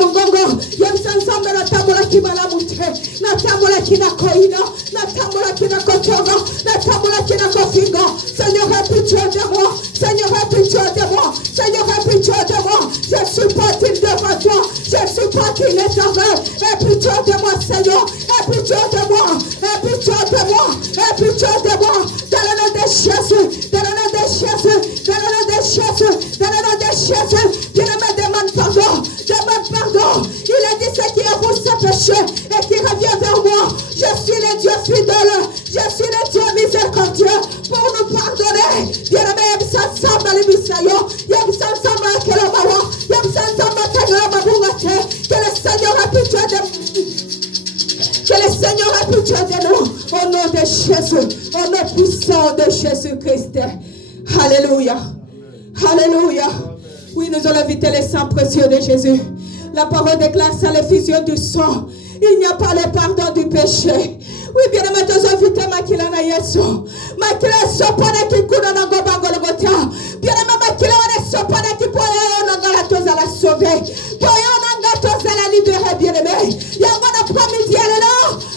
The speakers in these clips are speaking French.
Mungongo, yamsanzamba na tambola kibala mute, na tambola kina koina, na tambola kina kochogo, na tambola kina kofingo. Seigneur, aie pitié de moi, Seigneur, aie pitié de moi, Seigneur, aie pitié de moi. Je suis pas digne devant toi, je suis pas digne éternel. Aie pitié de moi, Seigneur, aie pitié de moi, aie pitié de moi, aie pitié de moi. Dans le nom de Jésus, dans le nom de Jésus, dans le nom de Jésus, dans le nom de Jésus, Dieu me demande pardon, demande pardon. Il a dit ce qui est pour ses péchés et qui revient vers moi. Je suis le Dieu fidèle, je suis le Dieu miséricordieux pour nous pardonner. Dieu me s'ensemble à l'Ibissayo, il s'ensemble à Kelamawa, il s'ensemble à Tagalababungate. Que le Seigneur a pitié de nous. Que le Seigneur a pitié de nous. Au nom de Jésus, au nom puissant de Jésus-Christ. Alléluia. Alléluia. Oui, nous allons éviter le sang précieux de Jésus. La parole déclare ça, l'effusion du sang. Il n'y a pas le pardon du péché. Oui, bien aimé, nous invitons Makila na Yesu. Makila sopana kikuna na goba golgota. Bien aimé, Makila wana sopana kipoya yona ngala la sauver. Poya yona ngala la libérer, bien aimé. Yangona promis là.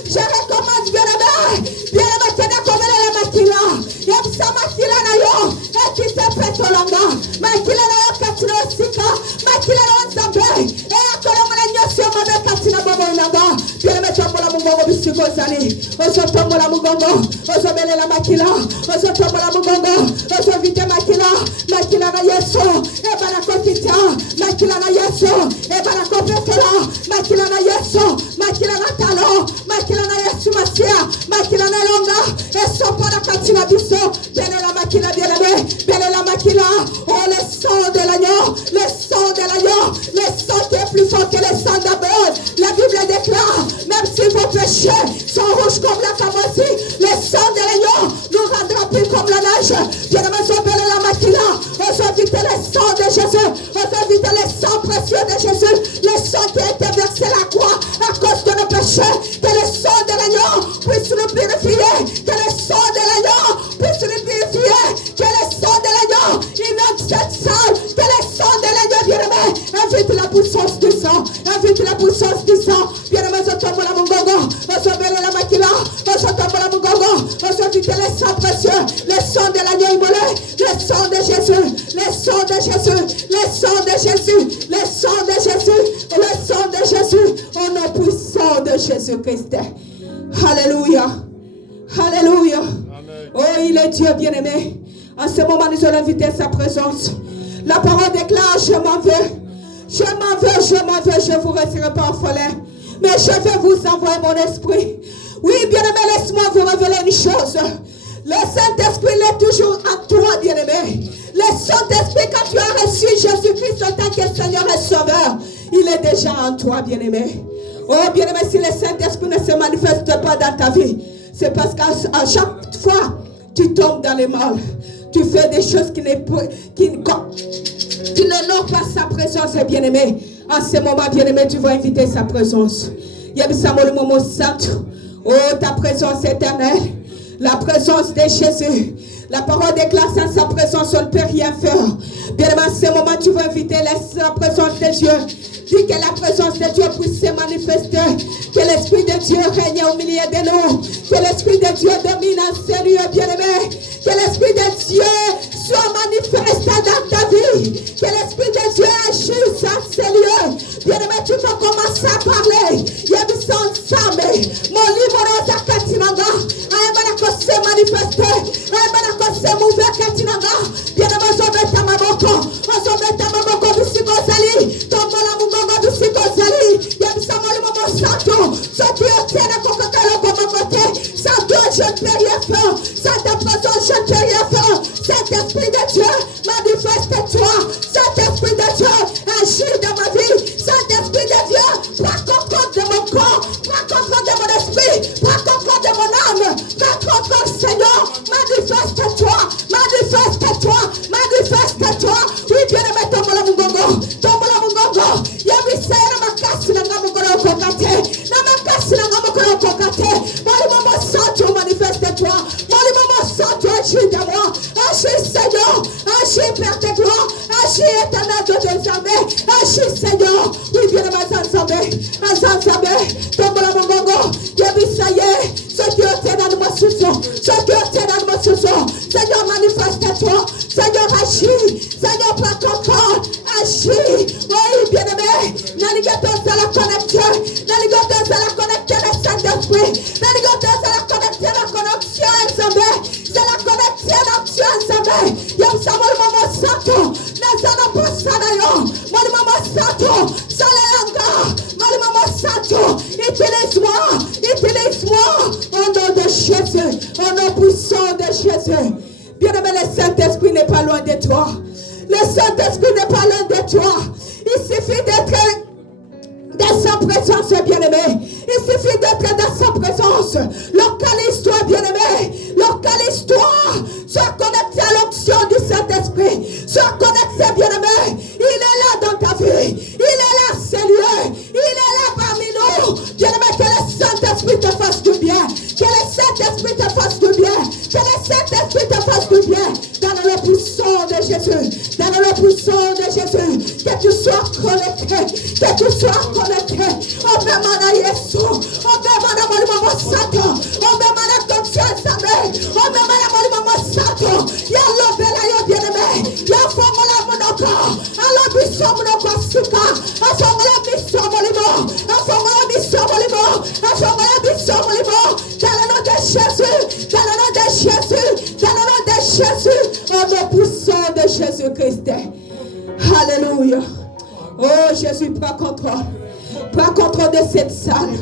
Je recommande, bien aimé. Bien aimé, tena komela la Makila. Yamsa Makila na yo. Ekite petolanga. Makila na yo katina sika. Makila na yo zambe. Eya kolonga na nyosio mabe katina bobo nanga. Bien aimé, tombola mungongo bisiko zani. Oso tombola mungongo. Oso bele la Makila. Oso tombola mungongo. Oso vite Makila. Makila na Yesu. Eba na kokita. Makila na Yesu. Eba na kopetola. Makila na Yesu. Makila na talo. Makila na Yesu Masia. Makila na longa. Eso pola katina biso. Bele la Makila bien aimé. Bele la Makila. Oh le sang de l'agneau. Le sang de l'agneau. Le sang qui est plus fort que le sang d'Abel. La Bible déclare, même si vos péchés sont rouges comme la camoufle, le sang de l'agneau nous rendra plus comme la neige. Bien aimé, sauver la Makila. On s'invite le sang de Jésus. On s'invite le sang précieux de Jésus. Le sang qui a été versé à la croix à cause de nos péchés. Que le sang de l'agneau puisse nous purifier. Que le sang de l'agneau puisse nous purifier. Que le sang de l'agneau inonde cette salle. Que le sang de l'agneau, bien aimé, invite la puissance du sang. Invite la puissance du sang. Bien aimé, je tombe la mungongo. On se belle la Makila. On se tombe la mungongo. On se invite le sang précieux. Le sang de l'agneau immolé. Le sang de Jésus. Le sang de Jésus. Le sang de Jésus. Le sang de Jésus. Le sang de Jésus. Au nom puissant de Jésus-Christ. Alléluia. Alléluia. Oh, il est Dieu bien-aimé. En ce moment, nous allons inviter sa présence. La parole déclare, je m'en vais. Je m'en vais, je m'en vais, je ne vous resterai pas orphelin. Mais je vais vous envoyer mon esprit. Oui, bien-aimé, laisse-moi vous révéler une chose. Le Saint-Esprit, il est toujours en toi, bien-aimé. Le Saint-Esprit, quand tu as reçu Jésus-Christ en tant que Seigneur et Sauveur, il est déjà en toi, bien-aimé. Oh, bien-aimé, si le Saint-Esprit ne se manifeste pas dans ta vie, c'est parce qu'à chaque fois, tu tombes dans le mal. Tu fais des choses qui n'honorent pas sa présence, bien-aimé. En ce moment, bien-aimé, tu vas inviter sa présence. Oh, ta présence éternelle. La présence de Jésus. La parole déclare ça, sa présence, on ne peut rien faire. Bien-aimé, en ce moment, tu vas inviter la présence de Dieu. Dis que la présence de Dieu puisse se manifester. Que l'Esprit de Dieu règne au milieu de nous. Que l'Esprit de Dieu domine en ce lieu, bien-aimé. Que l'Esprit de Dieu soit manifesté dans ta vie. Que l'Esprit de Dieu agisse en ce lieu. Bien-aimé, tu vas commencer à parler. Yabisa ensemble. Mon livre rosa katinanga. Aïmanako se manifester. Aïmanako se mouver katinanga. Bien-aimé, zobeta mamoko. Zobeta mamoko bisigozali. Tombola mungongo bisigozali. Yabisa molimo santo. Soki otene kokakalo komakote. Sans toi, je ne peux rien faire. Sans ta présence, je ne peux rien faire. Cet esprit de Dieu, manifeste-toi. Cet esprit de Dieu, agis dans ma vie. Cet esprit de Dieu, prends compte de mon corps. Azambe, Tombola Mongongo, Yabisaye, ceux qui ont été dans le Mossousson, ceux qui ont été dans le Mossousson, Seigneur, manifeste-toi, Seigneur, agis, Seigneur, prends contrôle, agis, oui, bien-aimé, Naligatos à la connexion, Naligatos à la connexion des Saint-Esprit, Naligatos à la connexion, la connexion, Azambe, c'est la connexion d'action, Azambe, Yom Samuel Momo Santo, Nazana Posanayo, Mali Momo Santo, Salayanga, Mali Momo Santo, utilise-moi, au nom de Jésus, au nom puissant de Jésus. Bien-aimé, le Saint-Esprit n'est pas loin de toi. Le Saint-Esprit n'est pas loin de toi. Il suffit d'être dans sa présence, bien-aimé. Il suffit d'être dans sa présence. Localise-toi, bien-aimé. Localise-toi. Sois connecté à l'onction du Saint-Esprit. Sois connecté, bien-aimé. Il est là dans ta vie. Il est là, Seigneur. Il est là parmi nous. Bien-aimé, que le Saint-Esprit te fasse du bien. Que le Saint-Esprit te fasse du bien. Que le Saint-Esprit te fasse du bien. Dans le puissant de Jésus. Dans le puissant de Jésus. Que tu sois connecté. Que tu sois connecté. On demande à Yesu. On demande à Maman Sato. On demande à confiance à moi. On demande à Maman Sato. Y'a l'obéla, y'a bien-aimé. Y'a formula mon encore. Alors, mission mon encore suka. A formula mission mon limo. A formula mission mon limo. A formula mission mon limo. Dans le nom de Jésus. Dans le nom de Jésus. Dans le nom de Jésus. Au nom puissant de Jésus-Christ. Alléluia. Oh Jésus, prends contrôle. Prends contrôle de cette salle.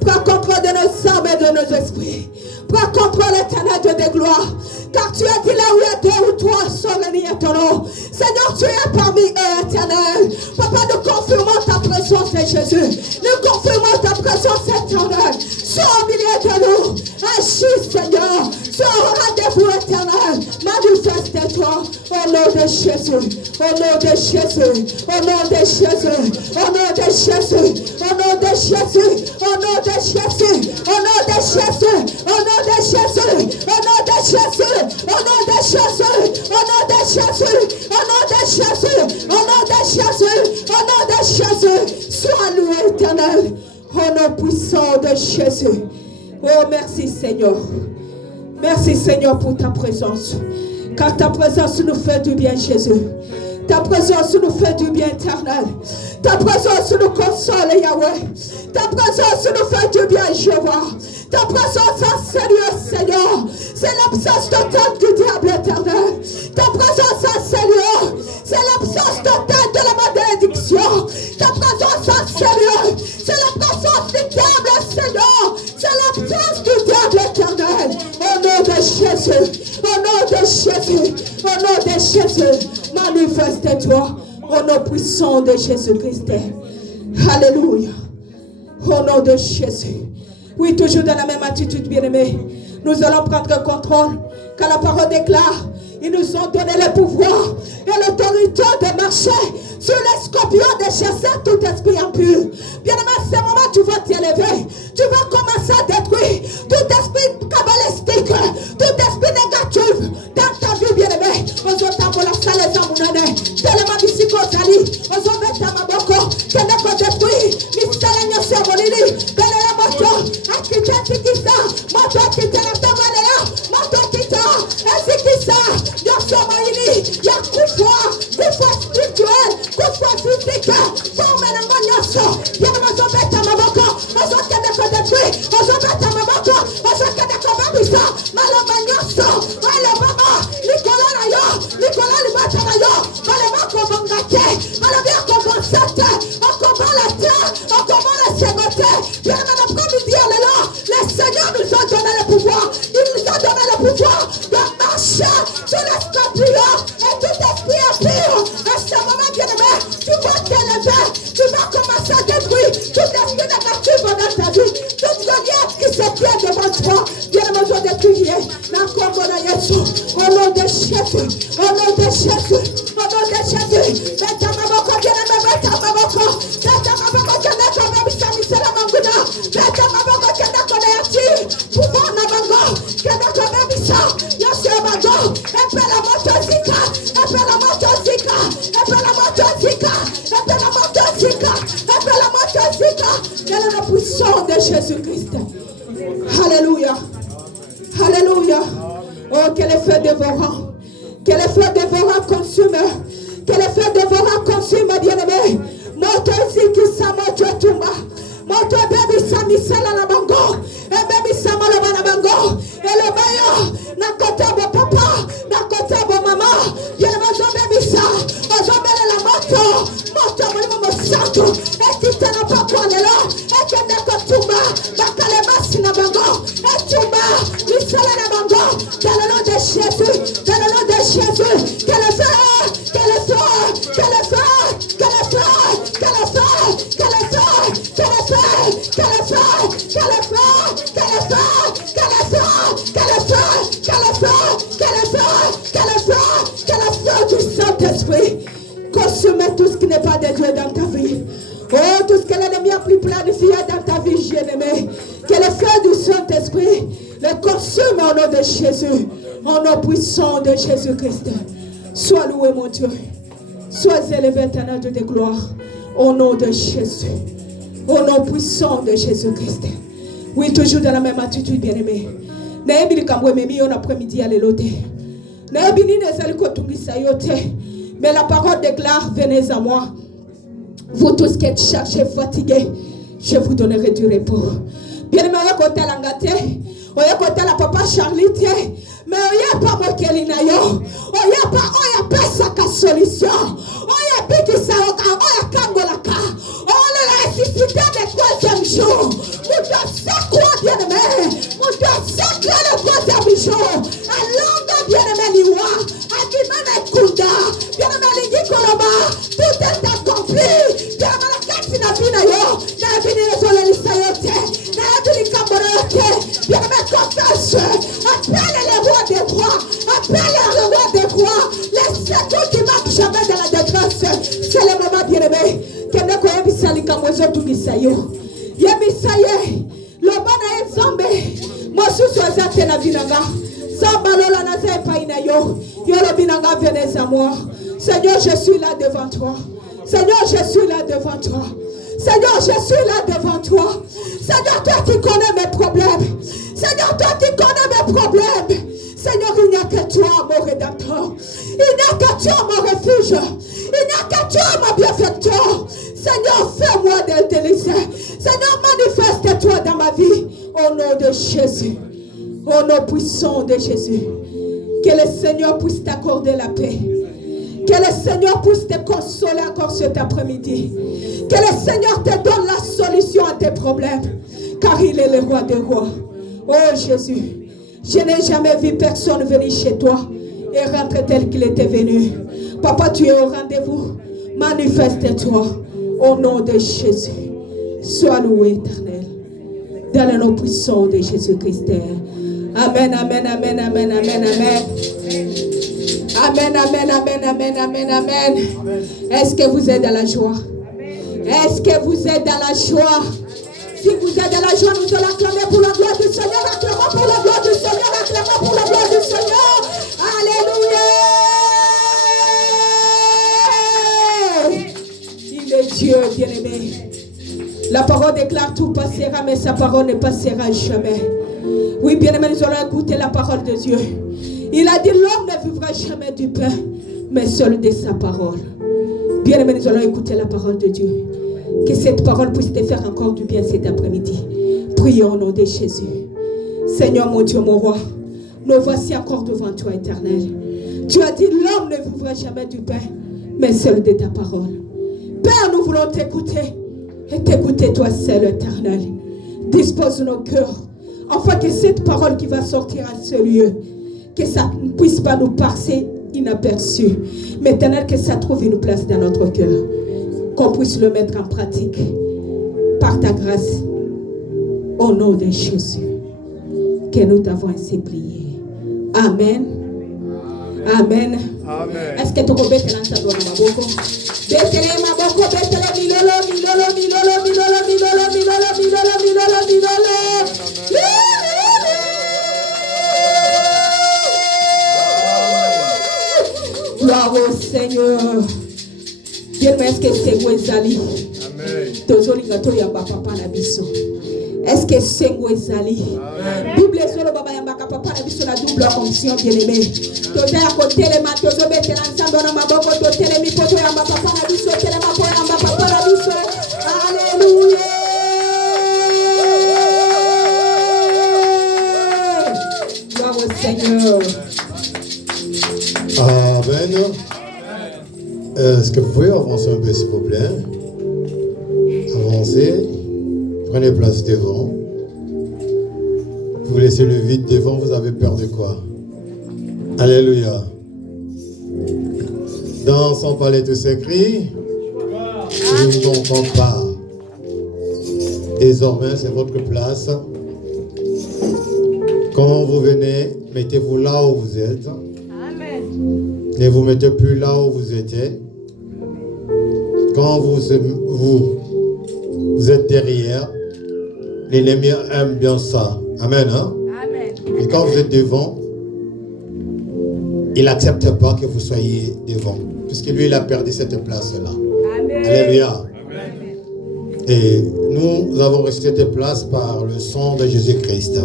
Prends contrôle de nos âmes et de nos esprits. Prends contrôle éternel de tes gloires. Car tu as dit là où il y a deux ou trois sont réunis à ton nom. Seigneur, tu es parmi eux, éternel. Papa, nous confirmons ta présence, Jésus. Nous confirmons ta présence, éternelle. Sois au milieu de nous. Agis, Seigneur. Sois au rendez-vous, éternel. Manifeste-toi au nom de Jésus. Au nom de Jésus. Au nom de Jésus. Au nom de Jésus. Au nom de Jésus. Au nom de Jésus. Au nom de Jésus. Au nom de Jésus. Au nom de Jésus. Au nom de Jésus, au nom de Jésus, au nom de Jésus, au nom de Jésus, au nom de Jésus, sois loué, éternel, au nom puissant de Jésus. Oh, merci Seigneur. Merci Seigneur pour ta présence. Car ta présence nous fait du bien, Jésus. Ta présence nous fait du bien, éternel. Ta présence nous console, Yahweh. Ta présence nous fait du bien, Jéhovah. Ta présence en Seigneur, Seigneur. C'est l'absence totale du diable éternel. Ta présence en Seigneur. C'est l'absence totale de la malédiction. Ta présence en Seigneur. C'est la présence du diable, Seigneur. C'est l'absence du diable éternel. Au nom de Jésus. Au nom de Jésus. Au nom de Jésus. Manifeste-toi. Au nom puissant de Jésus-Christ. Alléluia. Au nom de Jésus. Oui, toujours dans la même attitude, bien-aimés. Nous allons prendre contrôle. Car la parole déclare, ils nous ont donné le pouvoir et l'autorité de marcher sur les scorpions, de chasser tout esprit impur. Bien-aimé, à ce moment, tu vas t'élever. Tu vas commencer à détruire tout esprit cabalistique, tout esprit négatif dans ta vie, bien-aimé. On s'entend pour la salle des amounanais. Tellement d'ici qu'on s'allie. On s'en met à ma boko. Tellement qu'on détruit. Mystère sur mon lit. Akita tikisa, mato akita na tamanea, mato akita, esikisa, yosoma ini, ya kufwa spirituel, kufwa physique, forme na manyoso, ya mazo beta maboko, mazo kende kodetui, dans le nom puissant de Jésus-Christ. Alléluia. Alléluia. Oh, que le feu dévorant. Que le feu dévorant consume. Que le feu dévorant consume, bien-aimé. Moto ziki samoto tumba. Moto baby sami sala la bango. Et baby sama la bango. Et le bayo. Na kote bo papa. Na kote bo mama. Bien-aimé, baby sa. Ozo bele la moto. Moto mo santo. Et qui t'en a pas pour aller là. Et que ne kotumba. Bakale basi na bango. Et tumba. Misala la bango. Dans le nom de Jésus. Dans le nom de Jésus. Que le feu. Que le feu. Que le feu. Que le feu. Que le feu. Que le feu. Que le feu. Que le feu. Que le feu. Que le feu. Que le feu. Que le feu. Que le feu. Que le feu. Que le feu. Que le feu du Saint-Esprit consume tout ce qui n'est pas de Dieu dans ta vie. Oh, tout ce que l'ennemi a pris planifié dans ta vie, bien-aimé. Que le feu du Saint-Esprit le consume au nom de Jésus. Au nom puissant de Jésus-Christ. Sois loué, mon Dieu. Sois élevé, éternel de tes gloires. Au nom de Jésus. Au nom puissant de Jésus-Christ. Oui, toujours dans la même attitude, bien-aimé. Mais la parole déclare, venez à moi. Vous tous qui êtes chargés, fatigués, je vous donnerai du repos. Bien-aimé, côté l'angate, côté la papa Charlie, mais il n'y a pas moi qui est là. Il n'y a pas sa solution. Il n'y a pas ça. Il y a Kangolaka. On l'a ressuscité le troisième jour. Nous devons s'accroître, bien-aimé. Nous devons s'accroître le troisième jour. À l'angle, bien-aimé, l'Iwa. À Dimane Kunda. Bien-aimé, l'Igi Koloba. Tout est accompli. Bien-aimé, la Katina Binayo. N'a-bini les Olelisayote. N'a-bini Kamboroyote. Bien-aimé, confesse. Appelle les rois des rois. Appelle le roi des rois. Les secours qui marquent jamais dans la détresse. C'est le moment, bien-aimé. Que ne koye bisali kamwezo tu bisayo. Ye bisaye. Lobana e zambe. Mosu soza tena binanga. Zambalola na zepa inayo. Yolo binanga venez à moi. Seigneur, je suis là devant toi. Seigneur, je suis là devant toi. Seigneur, je suis là devant toi. Seigneur, toi qui connais mes problèmes. Seigneur, toi qui connais mes problèmes. Seigneur, il n'y a que toi, mon rédempteur. Il n'y a que toi, mon refuge. Il n'y a que toi, mon bienfaiteur. Seigneur, fais-moi des délices. Seigneur, manifeste-toi dans ma vie. Au nom de Jésus. Au nom puissant de Jésus. Que le Seigneur puisse t'accorder la paix. Que le Seigneur puisse te consoler encore cet après-midi. Que le Seigneur te donne la solution à tes problèmes. Car il est le roi des rois. Oh Jésus. Je n'ai jamais vu personne venir chez toi et rentrer tel qu'il était venu. Papa, tu es au rendez-vous. Manifeste-toi au nom de Jésus. Sois loué, éternel. Dans le nom puissant de Jésus-Christ. Amen, amen, amen, amen, amen, amen. Amen, amen, amen, amen, amen, amen. Est-ce que vous êtes dans la joie? Est-ce que vous êtes dans la joie? Si vous êtes dans la joie, nous allons acclamer pour la gloire du Seigneur. Acclamons pour la gloire du Seigneur. Acclamons pour la gloire du Seigneur. Alléluia. Il est Dieu, bien-aimé. La parole déclare tout passera, mais sa parole ne passera jamais. Oui, bien-aimé, nous allons écouter la parole de Dieu. Il a dit, l'homme ne vivra jamais du pain, mais seul de sa parole. Bien-aimé, nous allons écouter la parole de Dieu. Que cette parole puisse te faire encore du bien cet après-midi. Prions au nom de Jésus. Seigneur, mon Dieu, mon roi, nous voici encore devant toi, éternel. Tu as dit, l'homme ne vivra jamais du pain, mais seul de ta parole. Père, nous voulons t'écouter et t'écouter toi seul, éternel. Dispose nos cœurs, afin que cette parole qui va sortir à ce lieu, que ça ne puisse pas nous passer inaperçu, mais éternel, que ça trouve une place dans notre cœur. Qu'on puisse le mettre en pratique par ta grâce au nom de Jésus que nous t'avons ainsi prié. Amen. Amen. Amen. Est-ce que tu peux mettre dans sa doigt ma boko? Betele ma boko, betele milolo, milolo, milolo, milolo, milolo, milolo, milolo, milolo, milolo. Gloire au Seigneur. Dieu, est-ce que c'est Wezali? tozolinga toyamba papa na biso. Est-ce que sengo ezali? Bible ezolo baba yambaka papa na biso na double fonction bien-aimé. Toza ko telema tozo betela nsambe na maboko to telemi poto yamba papa na biso telema po yamba papa na biso. Alléluia. Gloire au Seigneur. Amen. Est-ce que vous pouvez avancer un peu s'il vous plaît? Avancez. Prenez place devant. Vous laissez le vide devant, vous avez peur de quoi? Alléluia. Dans son palais tous ces cris, je ne vous entends pas. Désormais, c'est votre place. Quand vous venez, mettez-vous là où vous êtes. Amen. Ne vous mettez plus là où vous étiez. Quand vous êtes derrière, l'ennemi aime bien ça. Amen. Hein? Amen. Et quand vous êtes devant, il n'accepte pas que vous soyez devant. Puisque lui, il a perdu cette place-là. Amen. Alléluia. Amen. Et nous avons reçu cette place par le sang de Jésus-Christ.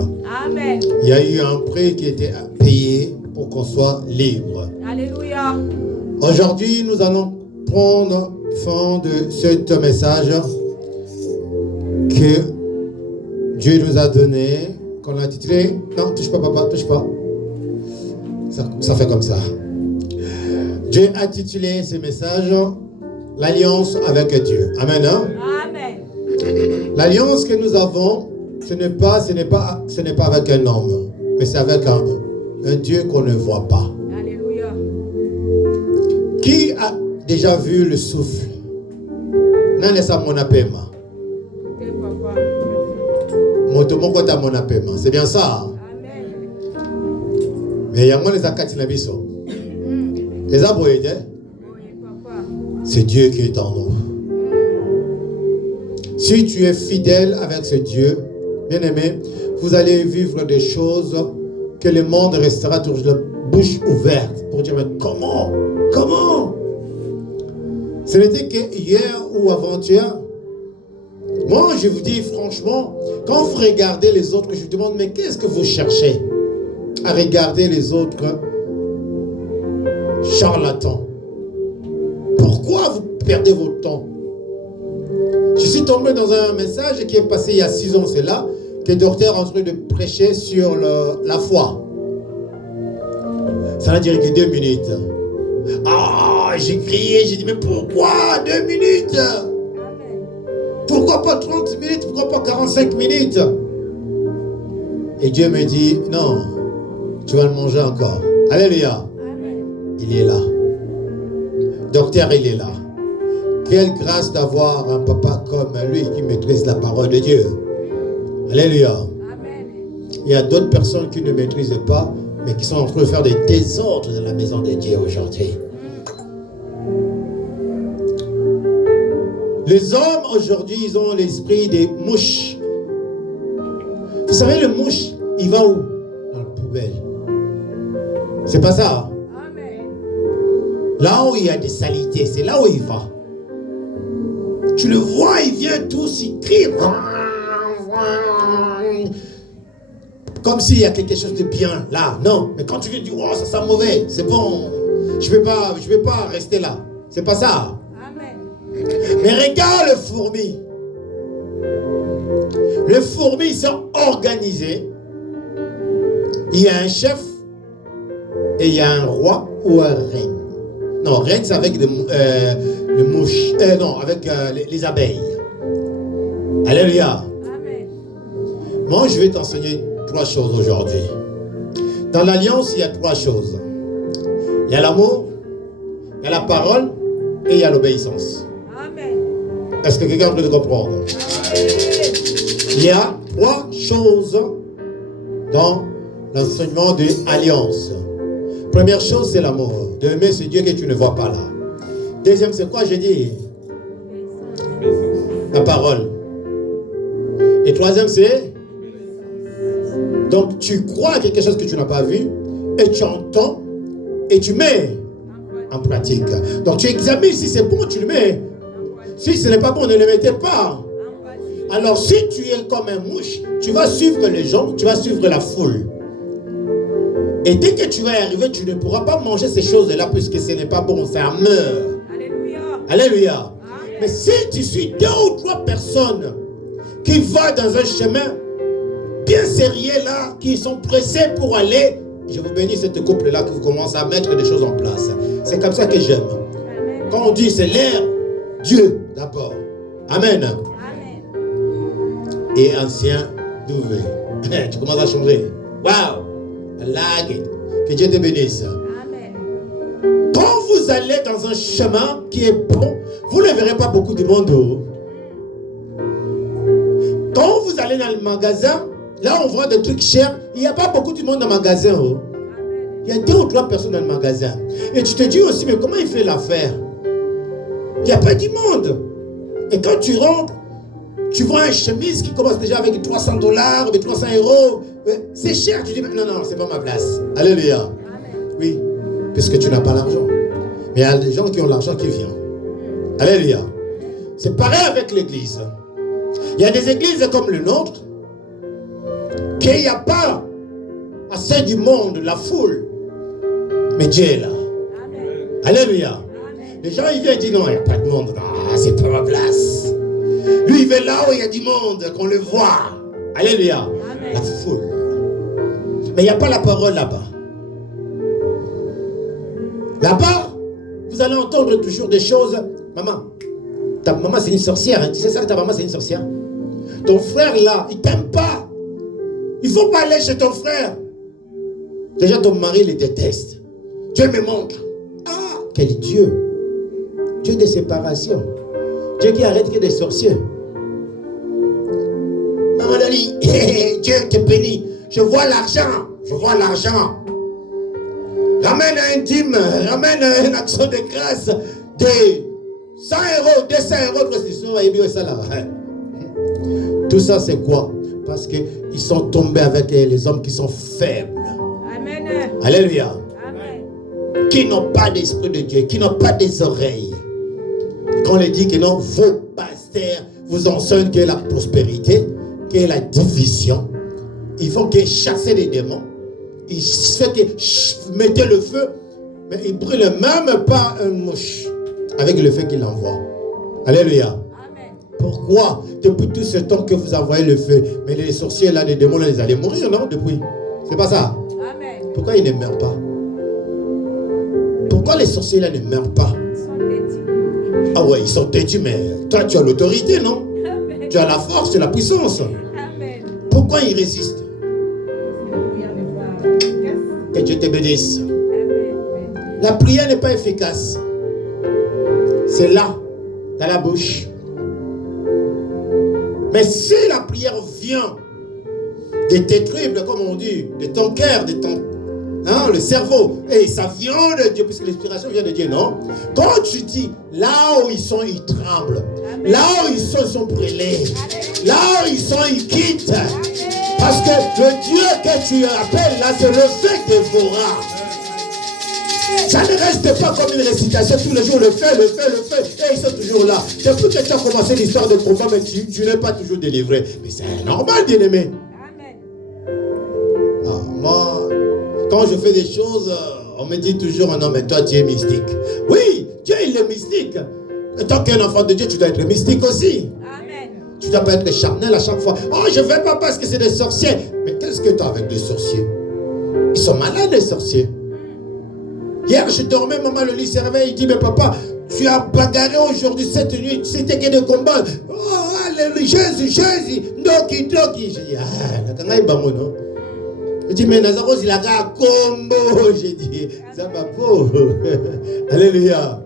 Amen. Il y a eu un prix qui était payé pour qu'on soit libre. Alléluia. Aujourd'hui, nous allons prendre fin de ce message que Dieu nous a donné, qu'on a intitulé. Non, touche pas, papa, touche pas. Ça fait comme ça. Dieu a intitulé ce message l'alliance avec Dieu. Amen. Hein? Amen. L'alliance que nous avons, ce n'est pas avec un homme, mais c'est avec un Dieu qu'on ne voit pas. Alléluia. Qui a déjà vu le souffle? Nanesa monapema. Motomokota monapema. C'est bien ça. Amen. Mais il y a moins les akati nabiso. Les aboyés, c'est Dieu qui est en nous. Si tu es fidèle avec ce Dieu, bien aimé, vous allez vivre des choses que le monde restera toujours la bouche ouverte pour dire mais comment? Ce n'était que hier ou avant-hier. Moi, je vous dis franchement, quand vous regardez les autres, je vous demande mais qu'est-ce que vous cherchez à regarder les autres charlatans? Pourquoi vous perdez votre temps? Je suis tombé dans un message qui est passé il y a 6 ans, c'est là, que le docteur est en train de prêcher sur la foi. Ça n'a duré que 2 minutes. Ah, j'ai crié, j'ai dit, mais pourquoi 2 minutes? Pourquoi pas 30 minutes? Pourquoi pas 45 minutes? Et Dieu me dit, non, tu vas le manger encore. Alléluia. Amen. Il est là. Docteur, il est là. Quelle grâce d'avoir un papa comme lui qui maîtrise la parole de Dieu. Alléluia. Amen. Il y a d'autres personnes qui ne maîtrisent pas, mais qui sont en train de faire des désordres dans la maison de Dieu aujourd'hui. Les hommes aujourd'hui, ils ont l'esprit des mouches. Vous savez, le mouche, il va où? Dans la poubelle. C'est pas ça. Amen. Là où il y a des saletés, c'est là où il va. Tu le vois, il vient tous, il crie. Comme s'il y a quelque chose de bien là. Non, mais quand tu viens, tu dis, oh, ça sent mauvais, c'est bon. Je vais pas rester là. C'est pas ça. Amen. Mais regarde le fourmi. Le fourmi, ils sont organisés. Il y a un chef et il y a un roi ou un reine. Non, reine, c'est avec les mouches. Non, avec les abeilles. Alléluia. Amen. Moi, je vais t'enseigner 3 choses aujourd'hui. Dans l'alliance, il y a 3 choses. Il y a l'amour, il y a la parole et il y a l'obéissance. Amen. Est-ce que quelqu'un peut comprendre? Il y a 3 choses dans l'enseignement de l'alliance. Première chose, c'est l'amour. De aimer ce Dieu que tu ne vois pas là. Deuxième, c'est quoi, j'ai dit? La parole. Et troisième, c'est? Donc, tu crois à quelque chose que tu n'as pas vu, et tu entends, et tu mets en pratique. Donc, tu examines si c'est bon, tu le mets. Si ce n'est pas bon, ne le mettez pas. Alors si tu es comme un mouche, tu vas suivre les gens, tu vas suivre la foule. Et dès que tu vas y arriver, tu ne pourras pas manger ces choses-là puisque ce n'est pas bon, ça meurt. Alléluia. Alléluia. Amen. Mais si tu suis 2 ou 3 personnes qui vont dans un chemin bien sérieux là, qui sont pressés pour aller, je vous bénis cette couple-là qui commence à mettre des choses en place. C'est comme ça que j'aime. Amen. Quand on dit c'est l'air, Dieu d'abord. Amen. Amen. Et ancien, nouveau. Tu commences à changer. Waouh! Que Dieu te bénisse. Amen. Quand vous allez dans un chemin qui est bon, vous ne verrez pas beaucoup de monde. Quand vous allez dans le magasin, là on voit des trucs chers, il n'y a pas beaucoup de monde dans le magasin. Amen. Il y a 2 ou 3 personnes dans le magasin. Et tu te dis aussi, mais comment il fait l'affaire? Il n'y a pas de monde. Et quand tu rentres, tu vois une chemise qui commence déjà avec $300 ou 300 €. C'est cher. Tu dis, non, non, c'est pas ma place. Alléluia. Amen. Oui, puisque tu n'as pas l'argent. Mais il y a des gens qui ont l'argent qui viennent. Alléluia. C'est pareil avec l'église. Il y a des églises comme le nôtre, qu'il n'y a pas assez du monde, la foule. Mais Dieu est là. Amen. Alléluia. Amen. Les gens, ils viennent dire, non, il n'y a pas de monde. Non, c'est pas ma place. Lui, il va là où il y a du monde, qu'on le voit. Alléluia. Amen. La foule. Mais il n'y a pas la parole là-bas. Là-bas, vous allez entendre toujours des choses. Maman, ta maman c'est une sorcière. Hein? Tu sais ça que ta maman c'est une sorcière? Ton frère là, il t'aime pas. Il ne faut pas aller chez ton frère. Déjà ton mari le déteste. Dieu me montre. Ah, quel Dieu. Dieu de séparation. Dieu qui arrête que des sorciers. Maman Dali, Dieu te bénit. Je vois l'argent. Je vois l'argent. Ramène un dîme, ramène une action de grâce de 100 €, 200 €. Tout ça c'est quoi? Parce qu'ils sont tombés avec les hommes qui sont faibles. Amen. Alléluia. Amen. Qui n'ont pas d'esprit de Dieu, qui n'ont pas des oreilles. Quand on les dit que non, vos pasteurs vous enseignent que la prospérité, que la division, ils font que chasser les démons. Ils font que mettez le feu, mais ils brûlent même pas un mouche avec le feu qu'il envoie. Alléluia. Amen. Pourquoi depuis tout ce temps que vous envoyez le feu, mais les sorciers là, les démons là, ils allaient mourir, non? Depuis. C'est pas ça. Amen. Pourquoi ils ne meurent pas? Pourquoi les sorciers là ne meurent pas? Ils sont têtus. Ah ouais, ils sont têtus, mais toi tu as l'autorité, non? Amen. Tu as la force et la puissance. Amen. Pourquoi ils résistent? Que Dieu te bénisse. Amen. La prière n'est pas efficace. C'est là, dans la bouche. Mais si la prière vient de tes tripes, comme on dit, de ton cœur, de ton le cerveau, et ça vient de Dieu, puisque l'inspiration vient de Dieu, non? Quand tu dis, là où ils sont, ils tremblent. Amen. Là où ils sont brûlés. Alléluia. Là où ils sont, ils quittent. Amen. Parce que le Dieu que tu appelles là, c'est le feu dévorant. Ça ne reste pas comme une récitation tous les jours, le feu, et ils sont toujours là. Depuis que tu as commencé l'histoire de combat, mais tu n'es pas toujours délivré. Mais c'est normal, bien-aimé. Amen. Ah, moi, quand je fais des choses, on me dit toujours, non, mais toi, tu es mystique. Oui, Dieu, il est mystique. Et tant qu'un enfant de Dieu, tu dois être mystique aussi. Amen. Tu ne dois pas être charnel à chaque fois. Oh, je ne vais pas parce que c'est des sorciers. Mais qu'est-ce que tu as avec des sorciers? Ils sont malades, les sorciers. Hier, je dormais, maman, le lit se réveille. Il dit, mais papa, tu as bagarré aujourd'hui, cette nuit. C'était que des combats. Oh, alléluia, Jésus. Doki. J'ai dit, la kangaï bamo, non? Il dit, mais Nazaros, il a un combo. J'ai dit, ça va pas. Alléluia.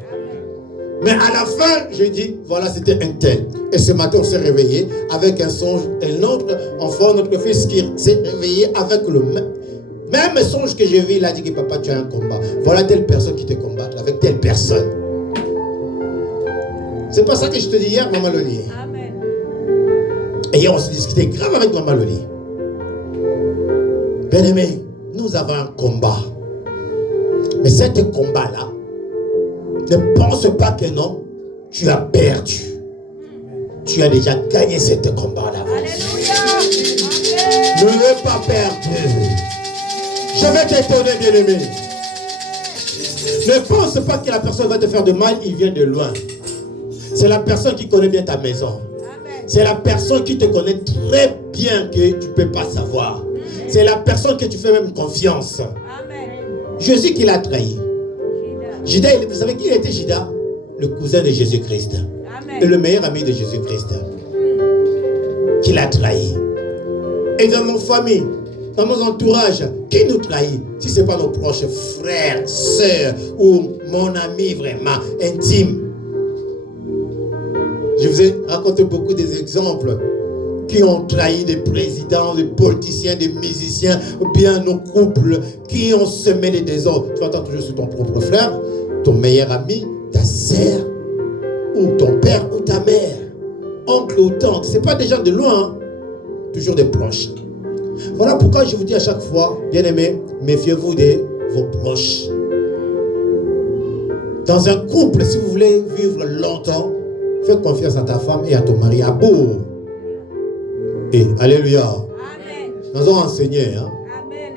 Mais à la fin, je dis, voilà, c'était un tel. Et ce matin, on s'est réveillé avec un songe. Et notre enfant, notre fils qui s'est réveillé avec le même songe que j'ai vu. Il a dit que papa, tu as un combat. Voilà telle personne qui te combat avec telle personne. C'est pas ça que je te dis hier, Maman Loli. Amen. Et hier, on s'est discuté grave avec Maman Loli. Bien-aimé, nous avons un combat. Mais cet combat-là, ne pense pas que non, tu as perdu. tu as déjà gagné cette combat d'avance. Ne veux pas perdre. Je vais t'étonner, bien-aimé. Ne pense pas que la personne va te faire de mal, il vient de loin. C'est la personne qui connaît bien ta maison. C'est la personne qui te connaît très bien que tu ne peux pas savoir. C'est la personne que tu fais même confiance. Jésus qui l'a trahi. Judas, vous savez qui était Judas? Le cousin de Jésus-Christ. Et le meilleur ami de Jésus-Christ. Qui l'a trahi. Et dans nos familles, dans nos entourages, qui nous trahit? Si ce n'est pas nos proches frères, sœurs ou mon ami vraiment intime. Je vous ai raconté beaucoup des exemples qui ont trahi des présidents, des politiciens, des musiciens, ou bien nos couples qui ont semé les désordres. Tu entends toujours sur ton propre frère, ton meilleur ami, ta sœur, ou ton père ou ta mère, oncle ou tante. Ce n'est pas des gens de loin, hein? Toujours des proches. Voilà pourquoi je vous dis à chaque fois, bien-aimés, méfiez-vous de vos proches. Dans un couple, si vous voulez vivre longtemps, fais confiance à ta femme et à ton mari. À bout. Et alléluia. Amen. Nous avons enseigné. Hein? Amen.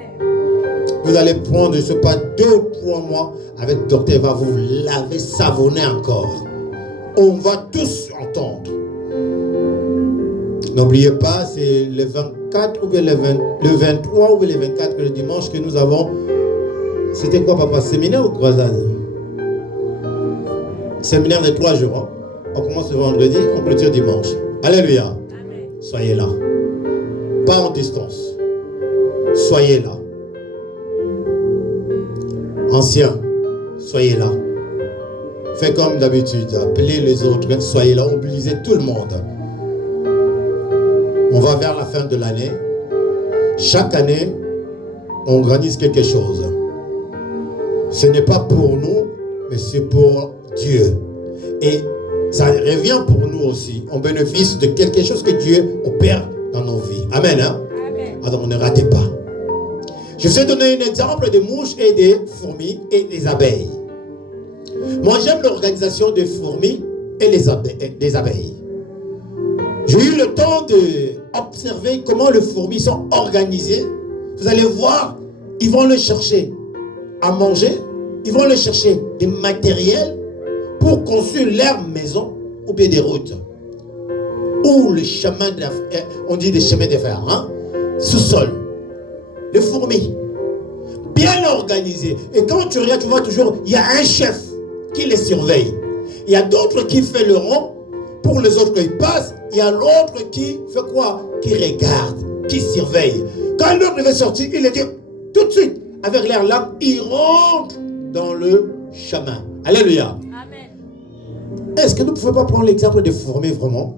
Vous allez prendre, je ne sais pas, 2 ou 3 mois avec le docteur, il va vous laver, savonner encore. On va tous entendre. N'oubliez pas, c'est le 24 ou le 23 ou le 24, le dimanche que nous avons. C'était quoi, papa? Séminaire ou croisade? Séminaire de 3 jours. Hein? On commence le vendredi, on clôture dimanche. Alléluia. Amen. Soyez là. Pas en distance. Soyez là. Anciens, soyez là. Faites comme d'habitude. Appelez les autres. Soyez là. Mobilisez tout le monde. On va vers la fin de l'année. Chaque année, on organise quelque chose. Ce n'est pas pour nous, mais c'est pour Dieu. Et ça revient pour nous aussi. On bénéficie de quelque chose que Dieu opère dans nos vies. Amen. Hein? Amen. Alors ne ratez pas. Je vais donner un exemple des mouches et des fourmis et des abeilles. Moi, j'aime l'organisation des fourmis et des abeilles. J'ai eu le temps d'observer comment les fourmis sont organisées. Vous allez voir, ils vont le chercher à manger, ils vont le chercher des matériels pour construire leur maison ou bien des routes. Ou les chemins de fer, on dit des chemins de fer, hein? Sous-sol. Les fourmis. Bien organisées. Et quand tu regardes, tu vois toujours, il y a un chef qui les surveille. Il y a d'autres qui font le rond. Pour les autres, ils passent. Il y a l'autre qui fait quoi? Qui regarde, qui surveille. Quand l'autre devait sortir, il est dit tout de suite, avec l'air là, il rentre dans le chemin. Alléluia. Amen. Est-ce que nous ne pouvons pas prendre l'exemple des fourmis vraiment?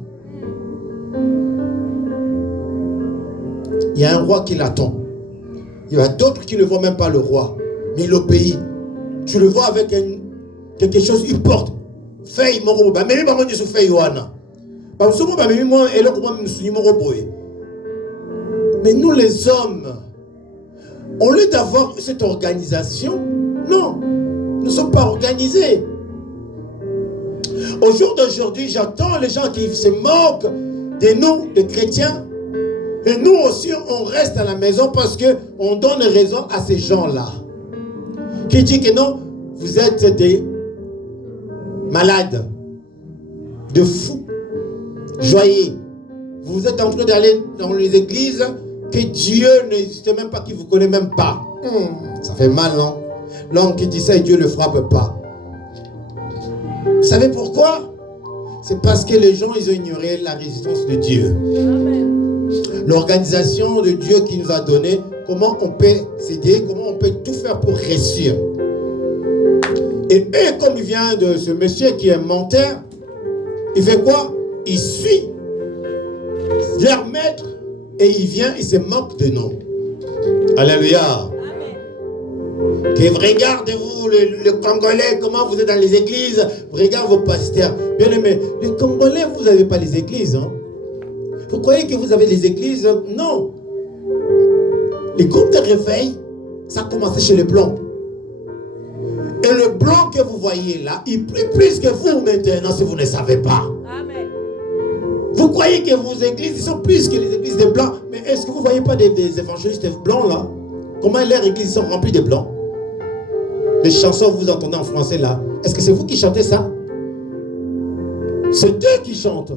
Il y a un roi qui l'attend. Il y a d'autres qui ne voient même pas le roi, mais il obéit. Tu le vois avec quelque chose, il porte. Feuille, mon bah mais pas moi je suis feuille wana. Bah souvent bah mais moi et là comment me suis mon boy. Mais nous les hommes, au lieu d'avoir cette organisation, non, nous ne sommes pas organisés. Au jour d'aujourd'hui, j'entends les gens qui se moquent de nous, des chrétiens. Et nous aussi, on reste à la maison parce qu'on donne raison à ces gens-là. Qui disent que non, vous êtes des malades, de fous, joyeux. Vous êtes en train d'aller dans les églises que Dieu n'existe même pas, qui ne vous connaît même pas. Ça fait mal, non? L'homme qui dit ça, Dieu ne le frappe pas. Vous savez pourquoi? C'est parce que les gens, ils ont ignoré la résistance de Dieu. L'organisation de Dieu qui nous a donné, comment on peut s'aider, comment on peut tout faire pour réussir. Et comme il vient de ce monsieur qui est menteur, il fait quoi? Il suit leur maître et il vient, il se moque de nous. Alléluia. Amen. Que regardez-vous, les Congolais, comment vous êtes dans les églises, vous regardez vos pasteurs. Bien aimé, les Congolais, vous n'avez pas les églises. Hein? Vous croyez que vous avez les églises? Non. Les groupes de réveil, ça a commencé chez les Blancs. Et le blanc que vous voyez là, il prie plus que vous maintenant si vous ne savez pas. Amen. Vous croyez que vos églises sont plus que les églises des blancs. Mais est-ce que vous ne voyez pas des évangélistes blancs là? Comment leurs églises sont remplies de blancs? Les chansons que vous entendez en français là, est-ce que c'est vous qui chantez ça? C'est eux qui chantent.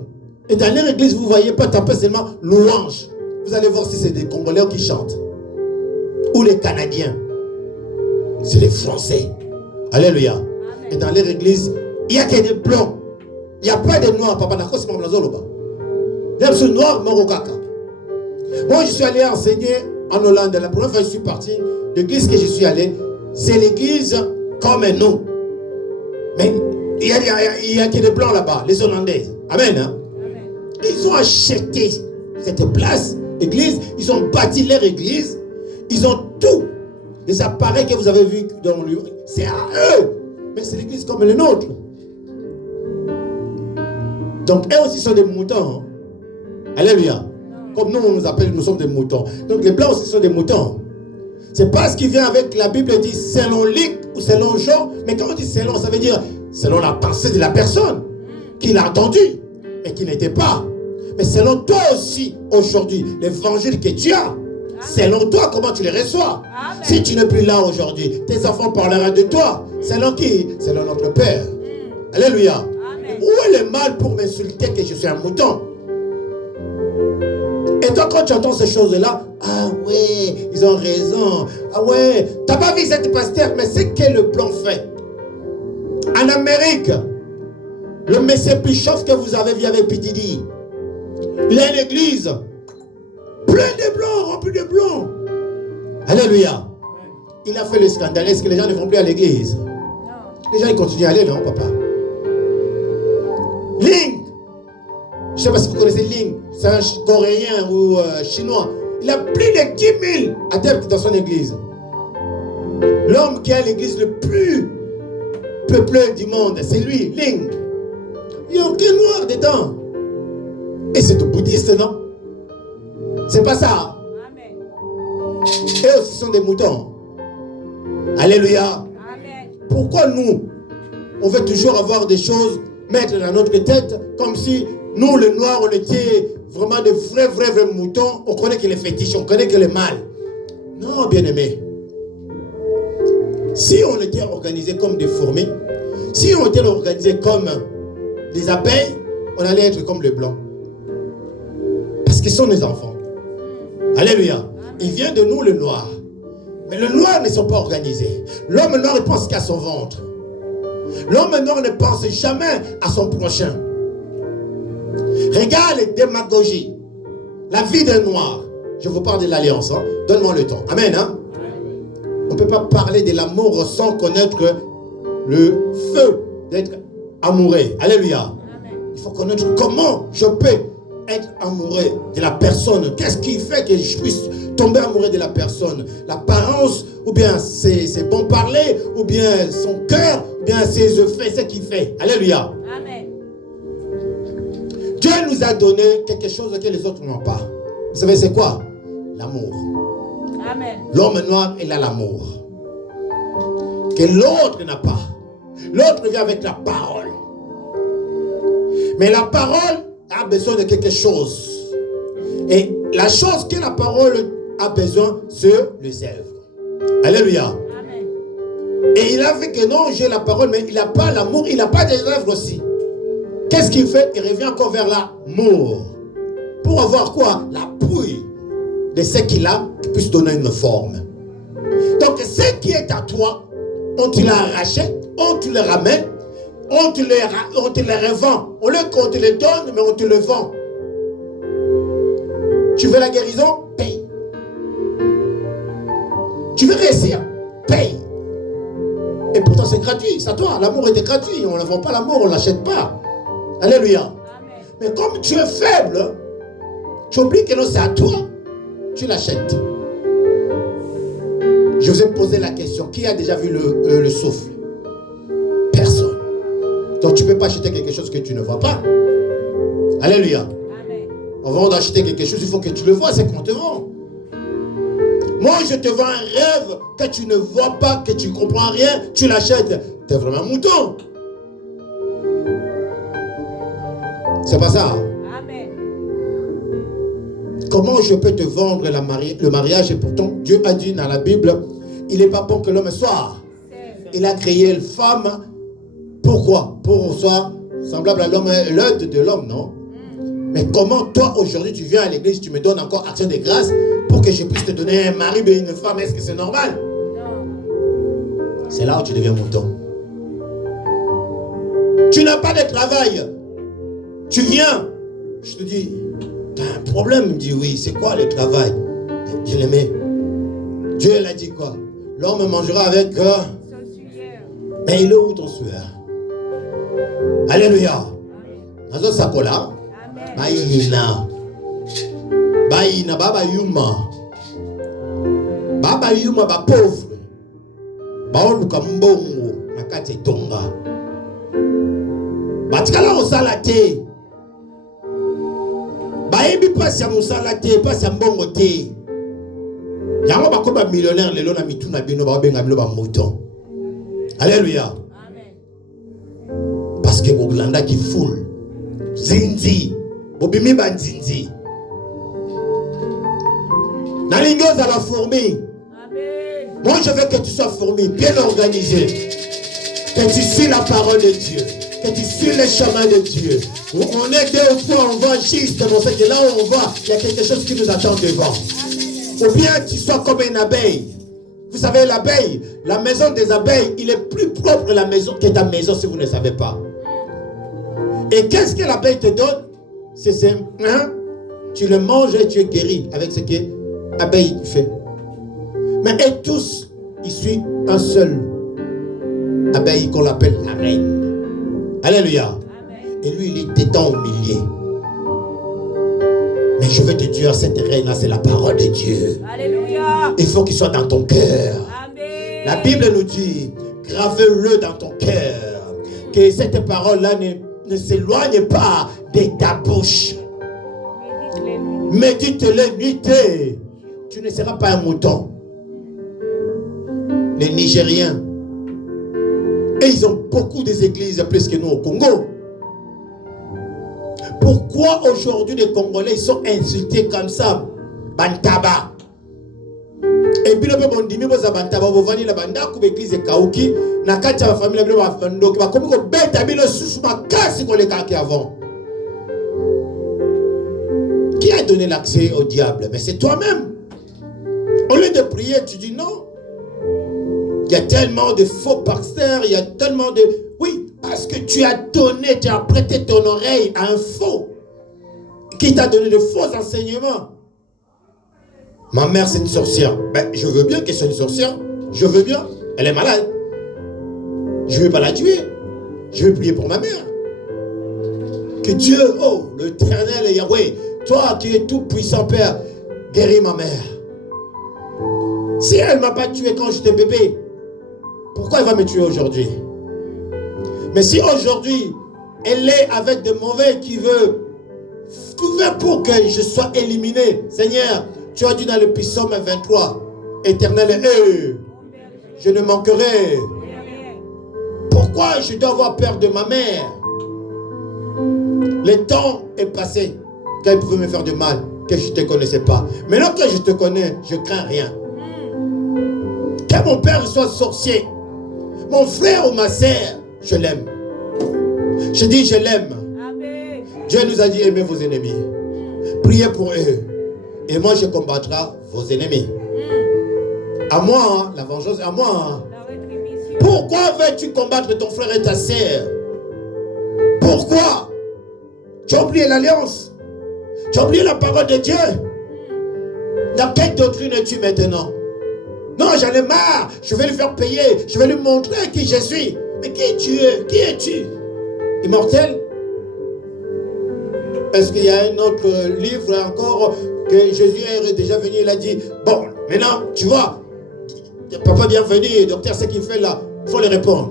Et dans leur église, vous ne voyez pas taper seulement louange. Vous allez voir si c'est des Congolais qui chantent. Ou les Canadiens. C'est les Français. Alléluia. Amen. Et dans leur église, il n'y a que des blancs. Il n'y a pas de noirs. Papa Nako, c'est mon blason là-bas. Il y a ce noir, mon kaka. Moi, je suis allé enseigner en Hollande. La première fois que je suis parti, l'église que je suis allé, c'est l'église comme nous. Mais il y a que des blancs là-bas, les Hollandaises. Amen. Hein? Amen. Ils ont acheté cette place, église. Ils ont bâti leur église. Ils ont tout. Les appareils que vous avez vus dans le... C'est à eux. Mais c'est l'église comme les nôtres. Donc, eux aussi sont des moutons. Hein? Alléluia. Comme nous, on nous appelle, nous sommes des moutons. Donc, les blancs aussi sont des moutons. C'est pas ce qui vient avec la Bible dit selon Luc ou selon Jean. Mais quand on dit selon, ça veut dire selon la pensée de la personne qui l'a entendu, mais qui n'était pas. Mais selon toi aussi, aujourd'hui, l'évangile que tu as, selon toi, comment tu les reçois. Amen. Si tu n'es plus là aujourd'hui, tes enfants parleront de toi. Selon qui? Selon notre Père. Alléluia. Amen. Où est le mal pour m'insulter que je suis un mouton? Et toi, quand tu entends ces choses-là, ah ouais, ils ont raison. Ah ouais, tu n'as pas vu cette pasteur, mais c'est que le blanc fait. En Amérique, le monsieur Bischoff que vous avez vu avec Pitidi, il a une église plein de blancs, rempli de blancs. Alléluia. Il a fait le scandale. Est-ce que les gens ne vont plus à l'église? Non. Les gens ils continuent à aller, non, papa? Ling. Je ne sais pas si vous connaissez Ling. C'est un Coréen ou Chinois. Il a plus de 10 000 adeptes dans son église. L'homme qui a l'église le plus peuplé du monde, c'est lui, Ling. Il n'y a aucun noir dedans. Et c'est tout bouddhiste, non? C'est pas ça. Amen. Eux aussi sont des moutons. Alléluia. Amen. Pourquoi nous, on veut toujours avoir des choses, mettre dans notre tête, comme si nous, les noirs, on était vraiment de vrais moutons. On connaît que les fétiches, on connaît que le mal. Non, bien-aimés. Si on était organisé comme des fourmis, si on était organisé comme des abeilles, on allait être comme les blancs. Parce qu'ils sont nos enfants. Alléluia. Il vient de nous le noir. Mais le noir ne sont pas organisés. L'homme noir il pense qu'à son ventre. L'homme noir ne pense jamais à son prochain. Regarde les démagogies. La vie d'un noir. Je vous parle de l'alliance. Hein? Donne-moi le temps. Amen. Hein? On ne peut pas parler de l'amour sans connaître le feu d'être amoureux. Alléluia. Il faut connaître comment je peux être amoureux de la personne. Qu'est-ce qui fait que je puisse tomber amoureux de la personne? L'apparence, ou bien ses bons parler, ou bien son cœur, ou bien ses effets, ce qu'il fait. Alléluia. Amen. Dieu nous a donné quelque chose que les autres n'ont pas. Vous savez c'est quoi? L'amour. Amen. L'homme noir, il a l'amour que l'autre n'a pas. L'autre vient avec la parole. Mais la parole a besoin de quelque chose. Et la chose que la parole a besoin, c'est le sève. Alléluia. Amen. Et il a fait que non, j'ai la parole, mais il n'a pas l'amour, il n'a pas des œuvres aussi. Qu'est-ce qu'il fait? Il revient encore vers l'amour. Pour avoir quoi? L'appui de ce qu'il a, qui puisse donner une forme. Donc, ce qui est à toi, on te l'a arraché, on te le ramène, on te le revend. Au lieu qu'on te le donne, mais on te le vend. Tu veux la guérison? Paye. Tu veux réussir? Paye. Et pourtant c'est gratuit, c'est à toi. L'amour était gratuit. On ne vend pas l'amour, on ne l'achète pas. Alléluia. Amen. Mais comme tu es faible, tu oublies que non, c'est à toi. Tu l'achètes. Je vous ai posé la question. Qui a déjà vu le souffle? Personne. Donc tu ne peux pas acheter quelque chose que tu ne vois pas. Alléluia. Amen. Avant d'acheter quelque chose, il faut que tu le vois, c'est qu'on te vend. Moi, je te vends un rêve que tu ne vois pas, que tu ne comprends rien, tu l'achètes. Tu es vraiment un mouton. C'est pas ça. Amen. Comment je peux te vendre le mariage et pourtant Dieu a dit dans la Bible, il n'est pas bon que l'homme soit. Il a créé une femme. Pourquoi? Pour soit semblable à l'homme, l'œuvre de l'homme, non? Mais comment toi aujourd'hui tu viens à l'église, tu me donnes encore action de grâce pour que je puisse te donner un mari et une femme? Est-ce que c'est normal? C'est là où tu deviens mouton. Tu n'as pas de travail. Tu viens. Je te dis, tu as un problème. Il me dit, oui, c'est quoi le travail? Je l'aimais. Dieu l'a dit quoi? L'homme mangera avec... Mais il est où ton sueur? Alléluia. Nazo sakola. Baïna. Baïna, baba yuma. Baba yuma, ba pauvre. Baoluka mbongo. Nakate tonga. Batikala osala te. Baebi pasi ya musala te, pasi ya mbongo te. Yango bako ba millionnaire lelo na mituna bino ba benga bilo ba mouton. Alléluia. Amen. Parce que Boglanda qui foule. Zinzi. Bobimi ba zinzi. Nalingos à la fourmi. Amen. Moi je veux que tu sois fourmi, bien organisé. Que tu suis la parole de Dieu. Que tu suis le chemin de Dieu. On est deux fois, on va juste dans ce que là où on va, il y a quelque chose qui nous attend devant. Ou bien tu sois comme une abeille. Vous savez, l'abeille, la maison des abeilles, il est plus propre la maison que ta maison si vous ne savez pas. Et qu'est-ce que l'abeille te donne? C'est simple. Hein? Tu le manges et tu es guéri avec ce que l'abeille fait. Mais et tous, il suit un seul abeille qu'on appelle la reine. Alléluia. Amen. Et lui, il est détend au milieu. Mais je veux te dire, cette reine-là, c'est la parole de Dieu. Alléluia. Il faut qu'il soit dans ton cœur. Amen. La Bible nous dit, grave-le dans ton cœur. Que cette parole-là ne s'éloigne pas de ta bouche. Médite-le nuit. Tu ne seras pas un mouton. Les Nigériens, et ils ont beaucoup des églises plus que nous au Congo. Pourquoi aujourd'hui les Congolais ils sont insultés comme ça? Bantaba. Et puis le peuple on dit mais vous bantaba vous venez la banda ku église Kauki na kati ya famille bino ba fando ba comme ko beta bino susu makasi ko les kaki avant. Qui a donné l'accès au diable? Mais c'est toi-même. Au lieu de prier, tu dis non. Il y a tellement de faux pasteurs, il y a tellement de... Oui, parce que tu as donné, tu as prêté ton oreille à un faux qui t'a donné de faux enseignements. Ma mère, c'est une sorcière. Ben, je veux bien qu'elle soit une sorcière. Je veux bien. Elle est malade. Je ne vais pas la tuer. Je vais prier pour ma mère. Que Dieu, oh, l'Éternel Yahweh, toi qui es tout puissant Père, guéris ma mère. Si elle ne m'a pas tué quand j'étais bébé, pourquoi elle va me tuer aujourd'hui? Mais si aujourd'hui, elle est avec des mauvais qui veulent trouver pour que je sois éliminé, Seigneur, tu as dit dans le psaume 23, Éternel, je ne manquerai. Pourquoi je dois avoir peur de ma mère? Le temps est passé, quand elle pouvait me faire du mal, que je ne te connaissais pas. Maintenant que je te connais, je ne crains rien. Que mon père soit sorcier, mon frère ou ma sœur, je l'aime. Je dis je l'aime. Amen. Dieu nous a dit aimez vos ennemis. Priez pour eux. Et moi je combattrai vos ennemis. À moi, hein, la vengeance, à moi. Hein. Pourquoi veux-tu combattre ton frère et ta sœur? Pourquoi? Tu as oublié l'alliance. Tu as oublié la parole de Dieu. Dans quelle doctrine es-tu maintenant? Non, j'en ai marre. Je vais lui faire payer. Je vais lui montrer qui je suis. Mais qui tu es? Qui es-tu? Immortel? Est-ce qu'il y a un autre livre encore que Jésus est déjà venu? Il a dit, bon, maintenant, tu vois, papa bienvenue, docteur, ce qu'il fait là, il faut lui répondre.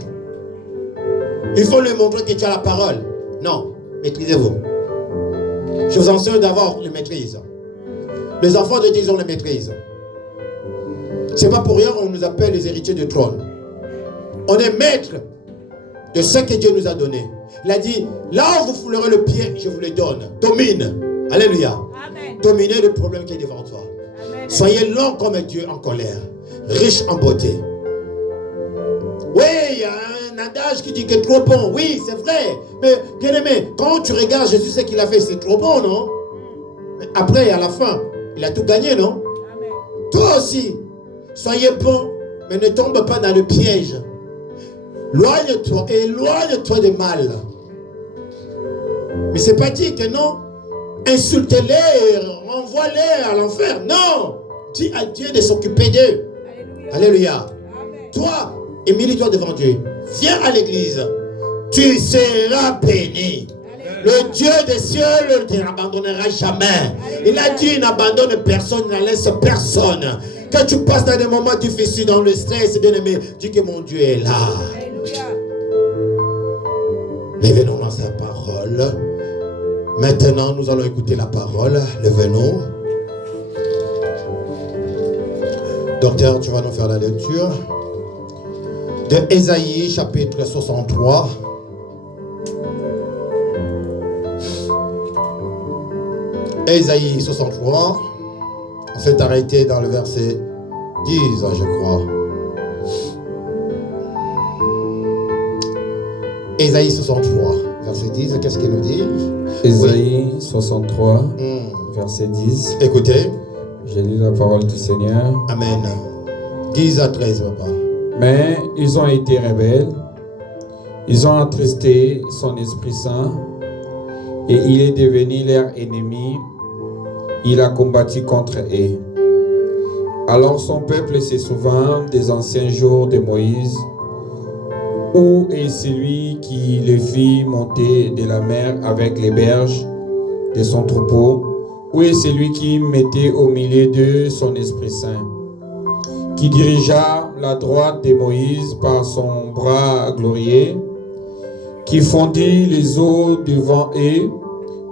Il faut lui montrer que tu as la parole. Non, maîtrisez-vous. Je vous enseigne d'avoir le maîtrise. Les enfants de Dieu, ils ont la maîtrise. C'est pas pour rien qu'on nous appelle les héritiers du trône. On est maître de ce que Dieu nous a donné. Il a dit, là où vous foulerez le pied, je vous le donne. Domine. Alléluia. Amen. Dominez le problème qui est devant toi. Amen. Soyez lent comme un Dieu en colère, riche en beauté. Oui, il y a un adage qui dit que trop bon. Oui, c'est vrai. Mais bien aimé, quand tu regardes Jésus, ce qu'il a fait, c'est trop bon, non? Mais après, à la fin, il a tout gagné, non? Amen. Toi aussi, soyez bon, mais ne tombe pas dans le piège. Éloigne-toi de mal. Mais c'est pas dit que non. Insultez-les, renvoie-les à l'enfer. Non. Dis à Dieu de s'occuper d'eux. Alléluia. Alléluia. Amen. Toi, humilie-toi devant Dieu. Viens à l'église. Tu seras béni. Le Dieu des cieux ne t'abandonnera jamais. Il a dit, il n'abandonne personne, il ne laisse personne. Quand tu passes dans des moments difficiles, dans le stress, bien aimé, dis que mon Dieu est là. Alléluia. Levez-nous dans sa parole. Maintenant, nous allons écouter la parole. Levez-nous. Docteur, tu vas nous faire la lecture de Ésaïe, chapitre 63. Ésaïe 63. On s'est arrêté dans le verset 10, je crois. Ésaïe 63, verset 10, qu'est-ce qu'il nous dit? Ésaïe 63, verset 10. Écoutez. J'ai lu la parole du Seigneur. Amen. 10 à 13, papa. Mais ils ont été rebelles. Ils ont attristé son Esprit Saint. Et il est devenu leur ennemi. Il a combattu contre eux. Alors son peuple se souvint des anciens jours de Moïse. Où est celui qui le fit monter de la mer avec les berges de son troupeau? Où est celui qui mettait au milieu d'eux son Esprit Saint, qui dirigea la droite de Moïse par son bras glorieux, qui fondit les eaux devant eux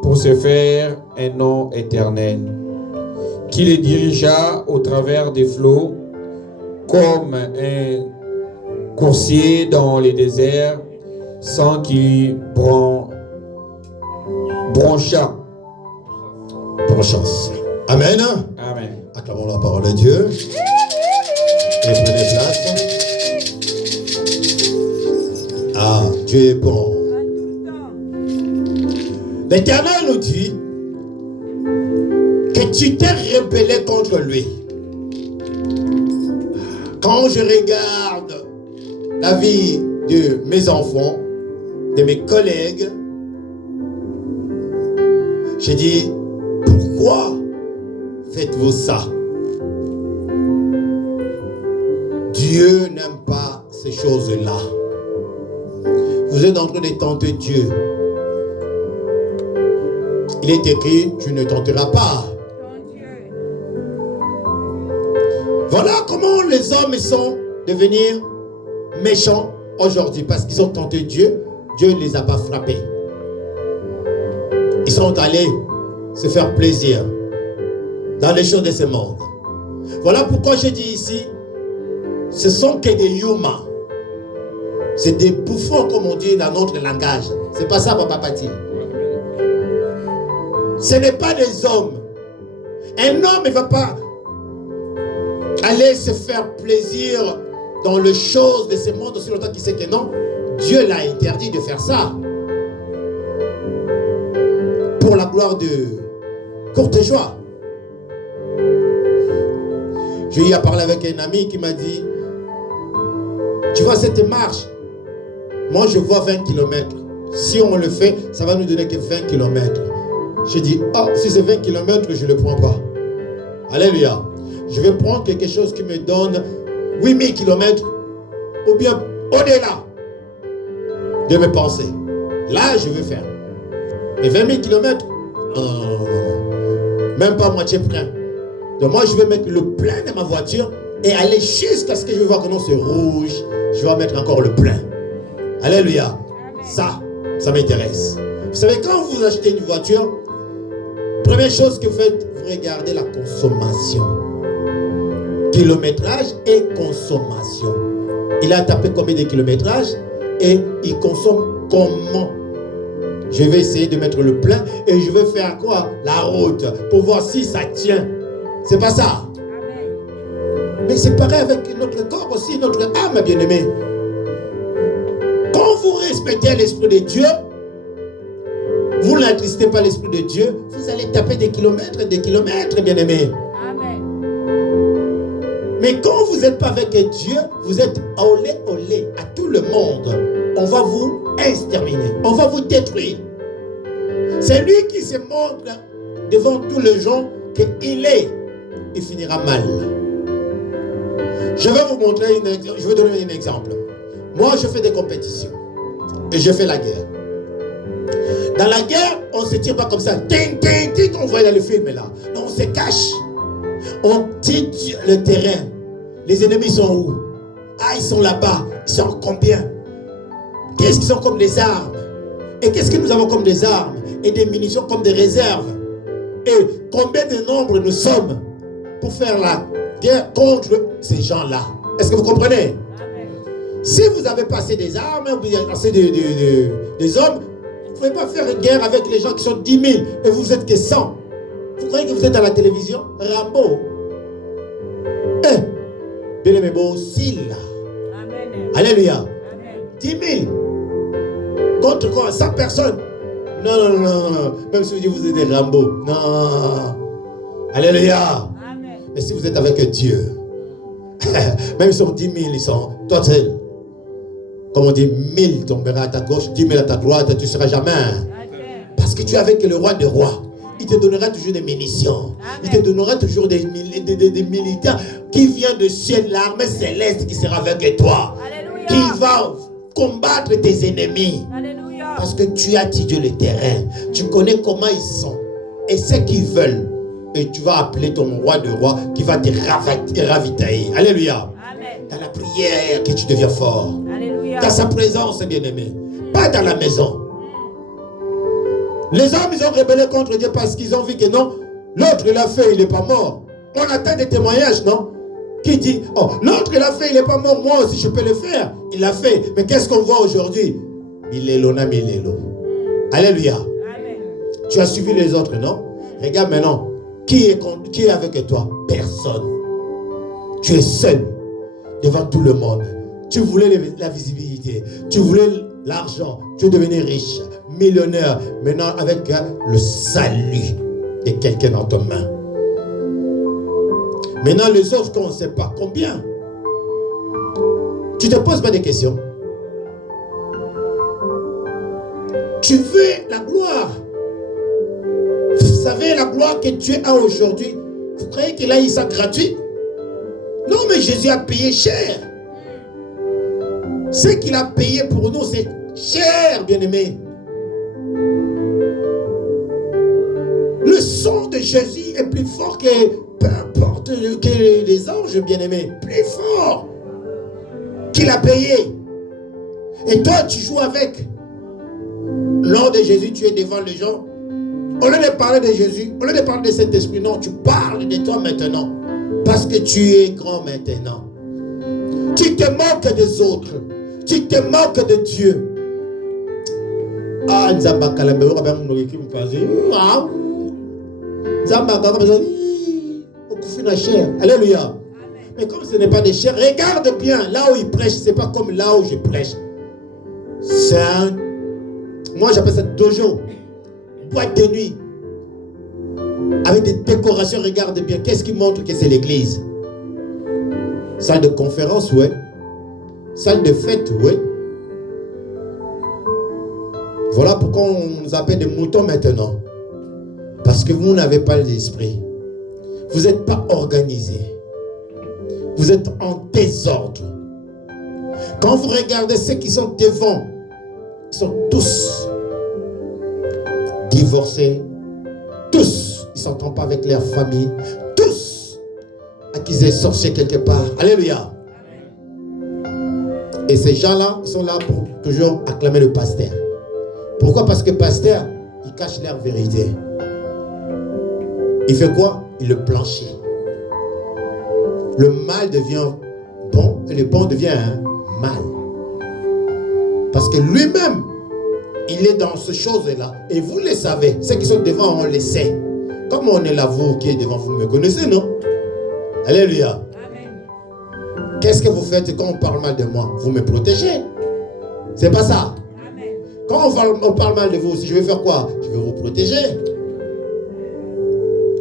pour se faire un nom éternel, qui les dirigea au travers des flots comme un coursier dans les déserts sans qu'il bronchât. Bonne chance. Amen. Amen. Acclamons la parole de Dieu. Et prenez place. Ah, Dieu est bon. En tout temps. L'Éternel nous dit que tu t'es rebellé contre lui. Quand je regarde la vie de mes enfants, de mes collègues, j'ai dit, pourquoi faites-vous ça? Dieu n'aime pas ces choses-là. Vous êtes en train de tenter Dieu. Il est écrit, tu ne tenteras pas. Ton Dieu. Voilà comment les hommes sont devenus méchants aujourd'hui. Parce qu'ils ont tenté Dieu, Dieu ne les a pas frappés. Ils sont allés se faire plaisir dans les choses de ce monde. Voilà pourquoi je dis ici, ce sont que des humains. C'est des bouffons comme on dit dans notre langage. C'est pas ça, Papa Pati. Ce n'est pas des hommes. Un homme ne va pas aller se faire plaisir dans les choses de ce monde aussi longtemps qu'il sait que non. Dieu l'a interdit de faire ça. Pour la gloire de courte joie. J'ai eu à parler avec un ami qui m'a dit, tu vois cette marche, moi je vois 20 km. Si on le fait, ça va nous donner que 20 km. J'ai dit, oh, si c'est 20 km, je ne le prends pas. Alléluia. Je vais prendre quelque chose qui me donne 8000 km ou bien au-delà de mes pensées. Là, je veux faire. Mais 20 000 km, même pas moitié plein. Donc moi, je vais mettre le plein de ma voiture et aller jusqu'à ce que je vais voir que non, c'est rouge. Je vais mettre encore le plein. Alléluia. Ça m'intéresse. Vous savez, quand vous achetez une voiture, première chose que vous faites, vous regardez la consommation. Kilométrage et consommation. Il a tapé combien de kilométrage et il consomme comment? Je vais essayer de mettre le plein et je vais faire quoi? La route pour voir si ça tient. C'est pas ça. Mais c'est pareil avec notre corps aussi, notre âme, bien-aimé. Quand vous respectez l'Esprit de Dieu, vous n'attristez pas l'Esprit de Dieu, vous allez taper des kilomètres, bien-aimé. Mais quand vous n'êtes pas avec Dieu, vous êtes olé à tout le monde. On va vous exterminer, on va vous détruire. C'est lui qui se montre devant tous les gens qu'il finira mal. Je vais vous montrer, je vais donner un exemple. Moi, je fais des compétitions et je fais la guerre. Dans la guerre, on ne se tire pas comme ça. Ting, ting, ting, on voit dans le film là. Non, on se cache. On tire le terrain. Les ennemis sont où? Ah, ils sont là-bas. Ils sont combien? Qu'est-ce qu'ils ont comme des armes? Et qu'est-ce que nous avons comme des armes? Et des munitions comme des réserves? Et combien de nombre nous sommes pour faire la guerre contre ces gens-là? Est-ce que vous comprenez? Amen. Si vous avez passé des armes, vous avez passé des hommes, vous ne pouvez pas faire une guerre avec les gens qui sont 10 000 et vous êtes que 100. Vous croyez que vous êtes à la télévision? Rambo. Bien aimé, beau aussi là. Amen. Alléluia. Amen. 10 000. Contre quoi? 100 personnes. Non. Même si vous êtes des Rambo. Non. Alléluia. Amen. Mais si vous êtes avec Dieu, même si on dit 1000, ils sont toi seul. Comme on dit, 1000 tombera à ta gauche, 10 000 à ta droite, tu ne seras jamais. Amen. Parce que tu es avec le roi des rois. Il te donnera toujours des munitions. Amen. Il te donnera toujours des militaires qui viennent de ciel, l'armée céleste qui sera avec toi. Alléluia. Qui va combattre tes ennemis. Alléluia. Parce que tu as étudié le terrain. Tu connais comment ils sont et ce qu'ils veulent. Et tu vas appeler ton roi de roi qui va te ravitailler. Alléluia. Amen. Dans la prière que tu deviens fort. Alléluia. Dans sa présence, bien-aimé. Pas dans la maison. Les hommes, ils ont rébellé contre Dieu parce qu'ils ont vu que non, l'autre il a fait, il n'est pas mort. On attend des témoignages, non? Qui dit, oh, l'autre il a fait, il n'est pas mort, moi aussi je peux le faire. Il a fait. Mais qu'est-ce qu'on voit aujourd'hui? Milelo na milelo. Alléluia. Amen. Tu as suivi les autres, non? Regarde maintenant. Qui est avec toi? Personne. Tu es seul devant tout le monde. Tu voulais la visibilité. Tu voulais l'argent. Tu es devenu riche, millionnaire. Maintenant avec le salut de quelqu'un dans ta main. Maintenant les autres, on ne sait pas combien. Tu ne te poses pas des questions. Tu veux la gloire. Vous savez la gloire que tu as aujourd'hui. Vous croyez qu'il a eu ça gratuit? Non, mais Jésus a payé cher. Ce qu'il a payé pour nous, c'est cher, bien-aimé. Le sang de Jésus est plus fort que peu importe que les anges, bien-aimé. Plus fort qu'il a payé. Et toi, tu joues avec. Lors de Jésus, tu es devant les gens. Au lieu de parler de Jésus, au lieu de parler de cet esprit, non, tu parles de toi maintenant. Parce que tu es grand maintenant. Tu te moques des autres. Tu te moques de Dieu. Ah, Nzamba Kalambe, on va me qui me passe. Nzamba Kalambe, la chair. Alléluia. Mais comme ce n'est pas des chairs, regarde bien. Là où il prêche, ce n'est pas comme là où je prêche. C'est un. Moi, j'appelle ça dojo. Boîte de nuit. Avec des décorations, regarde bien. Qu'est-ce qui montre que c'est l'église? Salle de conférence, ouais. Salle de fête, ouais. Voilà pourquoi on nous appelle des moutons maintenant. Parce que vous n'avez pas l'esprit. Vous n'êtes pas organisé. Vous êtes en désordre. Quand vous regardez ceux qui sont devant, ils sont tous divorcés. Tous, ils ne s'entendent pas avec leur famille. Tous, accusés, sorciers quelque part. Alléluia. Et ces gens-là, ils sont là pour toujours acclamer le pasteur. Pourquoi? Parce que le pasteur, il cache leur vérité. Il fait quoi? Il le blanchit. Le mal devient bon et le bon devient mal. Parce que lui-même, il est dans ces choses-là. Et vous le savez. Ceux qui sont devant, on le sait. Comme on est là, vous qui êtes devant, vous me connaissez, non? Alléluia. Amen. Qu'est-ce que vous faites quand on parle mal de moi? Vous me protégez. C'est pas ça. Amen. Quand on parle mal de vous aussi, je vais faire quoi? Je vais vous protéger.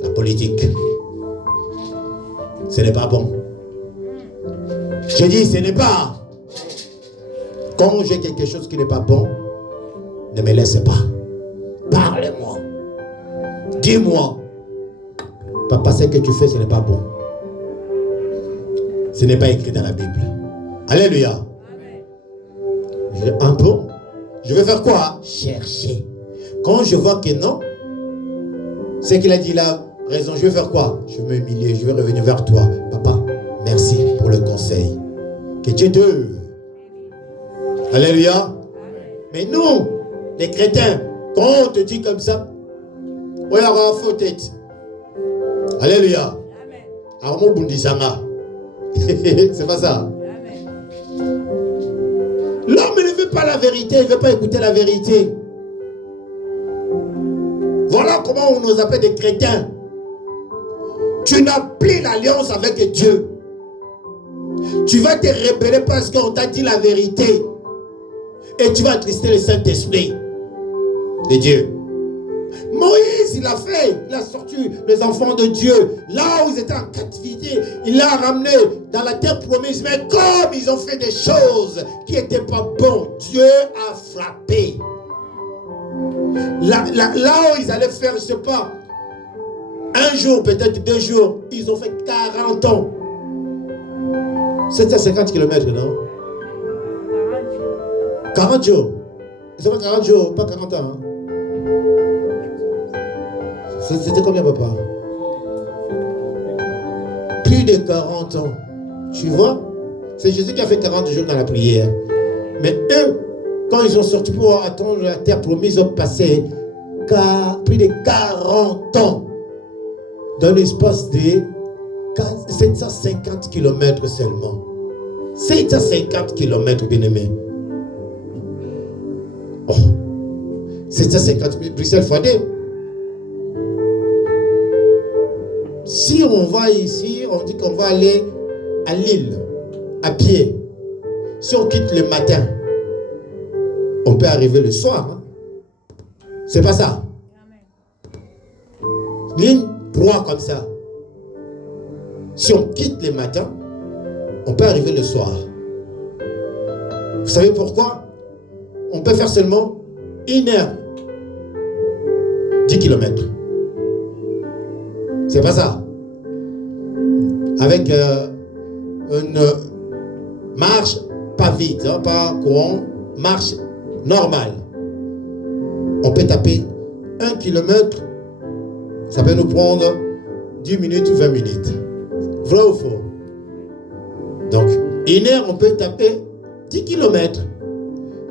La politique. Ce n'est pas bon. Je dis, ce n'est pas. Quand j'ai quelque chose qui n'est pas bon, ne me laissez pas. Parlez-moi. Dis-moi. Papa, ce que tu fais, ce n'est pas bon. Ce n'est pas écrit dans la Bible. Alléluia. Un peu. Je vais faire quoi? Chercher. Quand je vois que non, c'est qu'il a dit là, raison, je vais faire quoi? Je vais m'humilier, je vais revenir vers toi. Papa, merci pour le conseil. Que Dieu te... Alléluia. Mais nous, les chrétiens, quand on te dit comme ça, on a la faute tête. Alléluia. Alors, mon bundisanga. C'est pas ça. L'homme ne veut pas la vérité, il ne veut pas écouter la vérité. Voilà comment on nous appelle des chrétiens. Tu n'as plus l'alliance avec Dieu. Tu vas te rebeller parce qu'on t'a dit la vérité. Et tu vas attrister le Saint-Esprit de Dieu. Moïse, il a fait, il a sorti les enfants de Dieu. Là où ils étaient en captivité, il l'a ramené dans la terre promise. Mais comme ils ont fait des choses qui n'étaient pas bonnes, Dieu a frappé. Là où ils allaient faire, je ne sais pas, un jour, peut-être 2 jours, ils ont fait 40 ans. 750 km, non? 40 jours. Ils ont fait 40 jours, pas 40 ans. Hein? C'était combien, papa? Plus de 40 ans. Tu vois? C'est Jésus qui a fait 40 jours dans la prière. Mais eux, quand ils sont sortis pour attendre la terre promise, ils ont passé plus de 40 ans dans l'espace de 750 km seulement. 750 km, bien aimé. Oh, 750 000, Bruxelles fois 2. Si on va ici, on dit qu'on va aller à Lille, à pied. Si on quitte le matin, on peut arriver le soir. Hein? C'est pas ça. Ligne 3 comme ça. Si on quitte le matin, on peut arriver le soir. Vous savez pourquoi? On peut faire seulement 1 heure. 10 km. C'est pas ça. Avec une marche pas vite, hein, pas courant, marche normale. On peut taper 1 km, ça peut nous prendre 10 minutes ou 20 minutes. Vrai ou faux? Donc, 1 heure, on peut taper 10 km.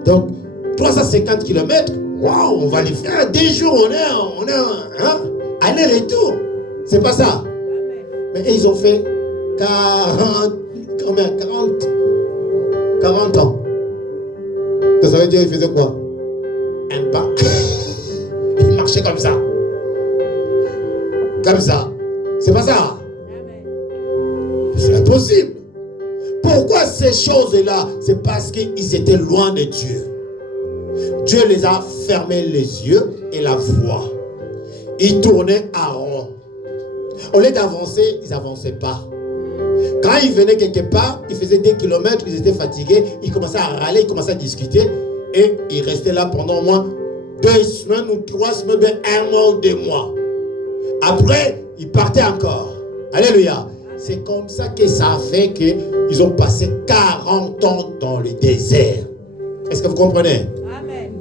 Donc, 350 km, waouh, on va les faire 10 jours, on est hein, aller-retour. C'est pas ça. Mais ils ont fait 40 ans. Ça veut dire qu'ils faisaient quoi? Un pas. Ils marchaient comme ça. Comme ça. C'est pas ça. C'est impossible. Pourquoi ces choses-là? C'est parce qu'ils étaient loin de Dieu. Dieu les a fermé les yeux et la voix. Ils tournaient à rond. Au lieu d'avancer, ils n'avançaient pas. Quand ils venaient quelque part, ils faisaient des kilomètres, ils étaient fatigués, ils commençaient à râler, ils commençaient à discuter et ils restaient là pendant au moins 2 semaines ou 3 semaines, 1 mois ou 2 mois. Après, ils partaient encore. Alléluia. C'est comme ça que ça a fait qu'ils ont passé 40 ans dans le désert. Est-ce que vous comprenez? Amen.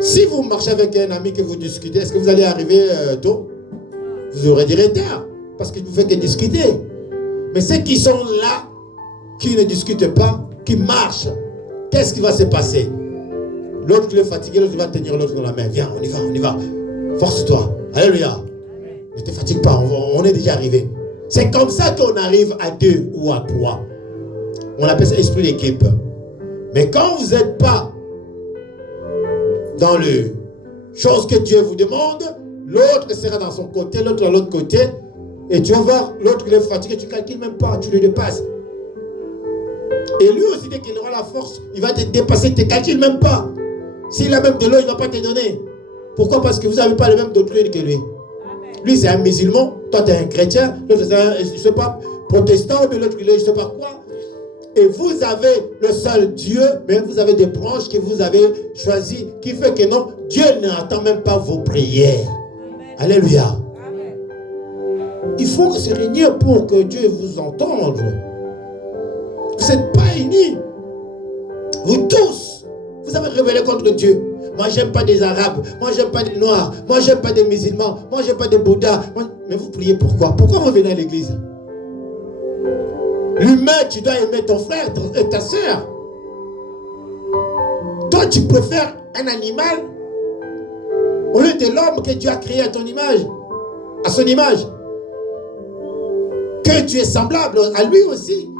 Si vous marchez avec un ami que vous discutez, est-ce que vous allez arriver tôt? Vous aurez du retard parce que vous ne faites que discuter. Mais ceux qui sont là, qui ne discutent pas, qui marchent, qu'est-ce qui va se passer? L'autre qui est fatigué, l'autre va tenir l'autre dans la main. Viens, on y va. Force-toi. Alléluia. Ne te fatigue pas, on est déjà arrivé. C'est comme ça qu'on arrive à 2 ou à 3. On appelle ça esprit d'équipe. Mais quand vous n'êtes pas dans les choses que Dieu vous demande, l'autre sera dans son côté, l'autre à l'autre côté, et tu vas voir, l'autre il est fatigué, tu ne calcules même pas, tu le dépasses. Et lui aussi, dès qu'il aura la force, il va te dépasser, tu ne calcules même pas. S'il a même de l'eau, il ne va pas te donner. Pourquoi? Parce que vous n'avez pas le même doctrine que lui. Amen. Lui, c'est un musulman, toi, tu es un chrétien, l'autre, c'est un, je ne sais pas, protestant, mais l'autre, il est je ne sais pas quoi. Et vous avez le seul Dieu, mais vous avez des branches que vous avez choisies, qui fait que non, Dieu n'attend même pas vos prières. Amen. Alléluia. Amen. Il faut se réunir pour que Dieu vous entende. Vous n'êtes pas unis. Vous tous, vous avez rebellé contre Dieu. Moi, j'aime pas des Arabes. Moi, j'aime pas des Noirs. Moi, j'aime pas des musulmans. Moi, j'aime pas des Bouddhas. Mais vous priez pourquoi? Pourquoi vous venez à l'église? L'humain, tu dois aimer ton frère et ta soeur. Toi, tu préfères un animal au lieu de l'homme que Dieu a créé à ton image, à son image. Que tu es semblable à lui aussi.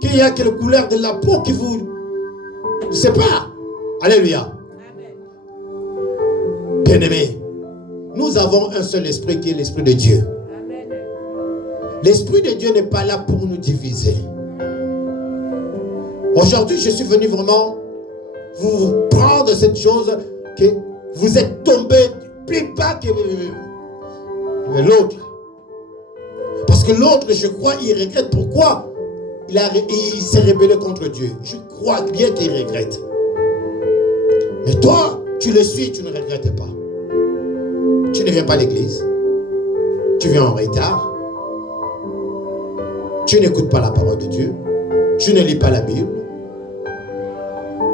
Qu'il y a que la couleur de la peau qui vous sépare. Alléluia. Bien-aimés, nous avons un seul esprit qui est l'esprit de Dieu. L'esprit de Dieu n'est pas là pour nous diviser. Aujourd'hui, je suis venu vraiment vous prendre cette chose que vous êtes tombé plus bas que l'autre. Parce que l'autre, je crois, il regrette. Pourquoi il s'est rébellé contre Dieu? Je crois bien qu'il regrette. Mais toi, tu le suis, tu ne regrettes pas. Tu ne viens pas à l'église. Tu viens en retard. Tu n'écoutes pas la parole de Dieu. Tu ne lis pas la Bible.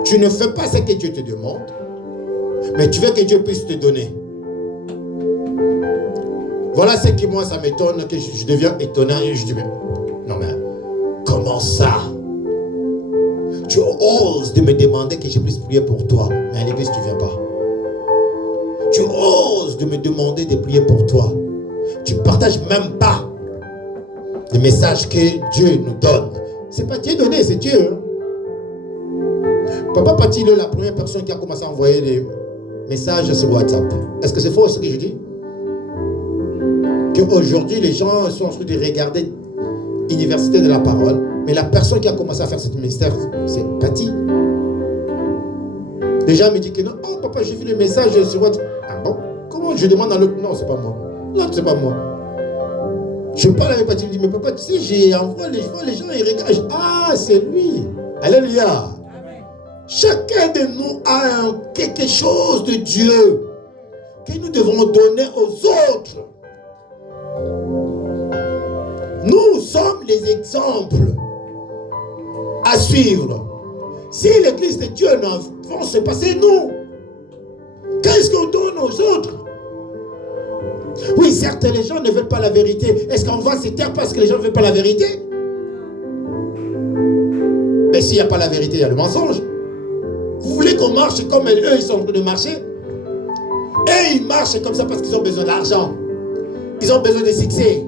Tu ne fais pas ce que Dieu te demande. Mais tu veux que Dieu puisse te donner. Voilà ce qui, moi, ça m'étonne, que je deviens étonnant. Et je dis, mais, non mais, comment ça? Tu oses de me demander que je puisse prier pour toi. Mais à l'église, tu ne viens pas. Tu oses de me demander de prier pour toi. Tu ne partages même pas le message que Dieu nous donne. Ce n'est pas Dieu donné, c'est Dieu. Hein? Papa Pati est la première personne qui a commencé à envoyer des messages sur WhatsApp. Est-ce que c'est faux ce que je dis? Qu'aujourd'hui, les gens sont en train de regarder l'université de la parole, mais la personne qui a commencé à faire ce ministère, c'est Pati. Les gens me disent que non, oh papa, j'ai vu le message sur WhatsApp. Ah bon? Comment? Je demande à l'autre, non, c'est pas moi. Non, c'est pas moi. Je parle avec Pati, il me dit, mais papa, tu sais, j'envoie les gens, ils regardent. Ah, c'est lui. Alléluia. Amen. Chacun de nous a quelque chose de Dieu que nous devons donner aux autres. Nous sommes les exemples à suivre. Si l'église de Dieu ne va se passer, nous, qu'est-ce qu'on donne aux autres? Oui, certes, les gens ne veulent pas la vérité. Est-ce qu'on va se taire parce que les gens ne veulent pas la vérité? Mais s'il n'y a pas la vérité, il y a le mensonge. Vous voulez qu'on marche comme eux, ils sont en train de marcher? Et ils marchent comme ça parce qu'ils ont besoin d'argent. Ils ont besoin de succès.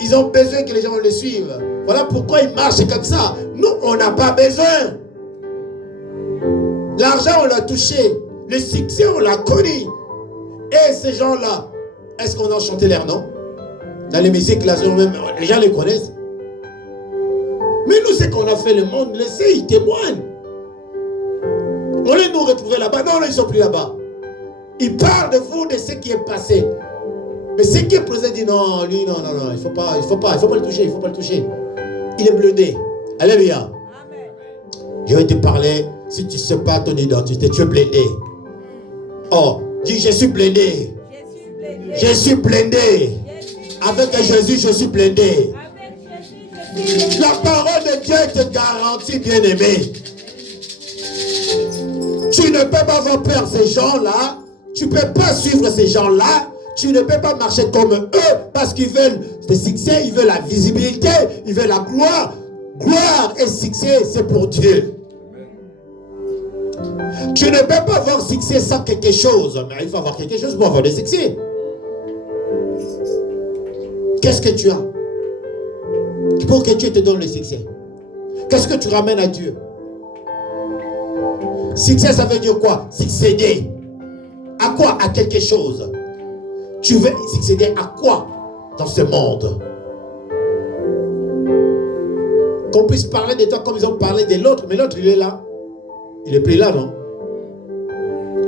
Ils ont besoin que les gens les suivent. Voilà pourquoi ils marchent comme ça. Nous, on n'a pas besoin. L'argent, on l'a touché. Le succès, on l'a connu. Et ces gens-là, est-ce qu'on a chanté leur nom? Dans les musiques, là, les gens les connaissent. Mais nous, ce qu'on a fait, le monde le sait, ils témoignent. On les nous retrouver là-bas. Non, ils ne sont plus là-bas. Ils parlent de vous, de ce qui est passé. Mais ce qui est présent dit non, lui, non, il faut pas le toucher, il ne faut pas le toucher. Il est blindé. Alléluia. Amen. Je vais te parler, si tu ne sais pas ton identité, tu es blindé. Oh, dis je suis blindé. Je suis blindé. Avec Jésus, je suis blindé. La parole de Dieu te garantit, bien-aimé. Tu ne peux pas avoir peur de ces gens-là. Tu ne peux pas suivre ces gens-là. Tu ne peux pas marcher comme eux parce qu'ils veulent le succès, ils veulent la visibilité, ils veulent la gloire. Gloire et succès, c'est pour Dieu. Tu ne peux pas avoir succès sans quelque chose. Mais il faut avoir quelque chose pour avoir du succès. Qu'est-ce que tu as pour que Dieu te donne le succès? Qu'est-ce que tu ramènes à Dieu? Succès, ça veut dire quoi? Succéder. quoi? À quelque chose. Tu veux succéder à quoi dans ce monde? Qu'on puisse parler de toi comme ils ont parlé de l'autre, mais l'autre il est là. Il est plus là, non?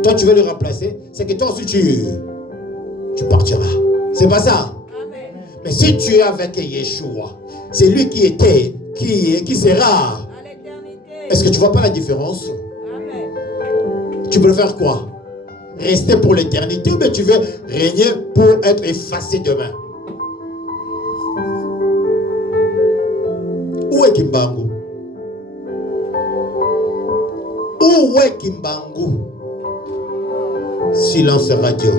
Toi tu veux le remplacer, c'est que toi aussi tu partiras. C'est pas ça. Amen. Mais si tu es avec Yeshua, c'est lui qui était, qui sera. À l'éternité. Est-ce que tu vois pas la différence? Amen. Tu peux faire quoi? Rester pour l'éternité ou bien tu veux régner pour être effacé demain? Où est Kimbangu? Où est Kimbangu? Silence radio.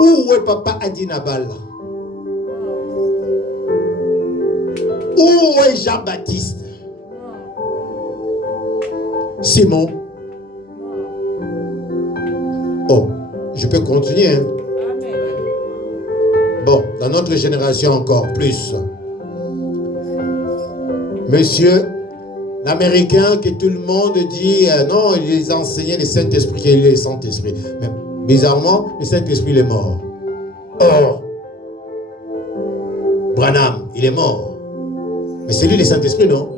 Où est Papa Adinabal? Où est Jean-Baptiste? Simon? Oh, je peux continuer. Hein? Amen. Bon, dans notre génération encore plus. Monsieur, l'Américain que tout le monde dit, non, il les a enseigné le Saint-Esprit, qu'il est le Saint-Esprit. Mais bizarrement, le Saint-Esprit il est mort. Oh! Branham, il est mort. Mais c'est lui le Saint-Esprit, non?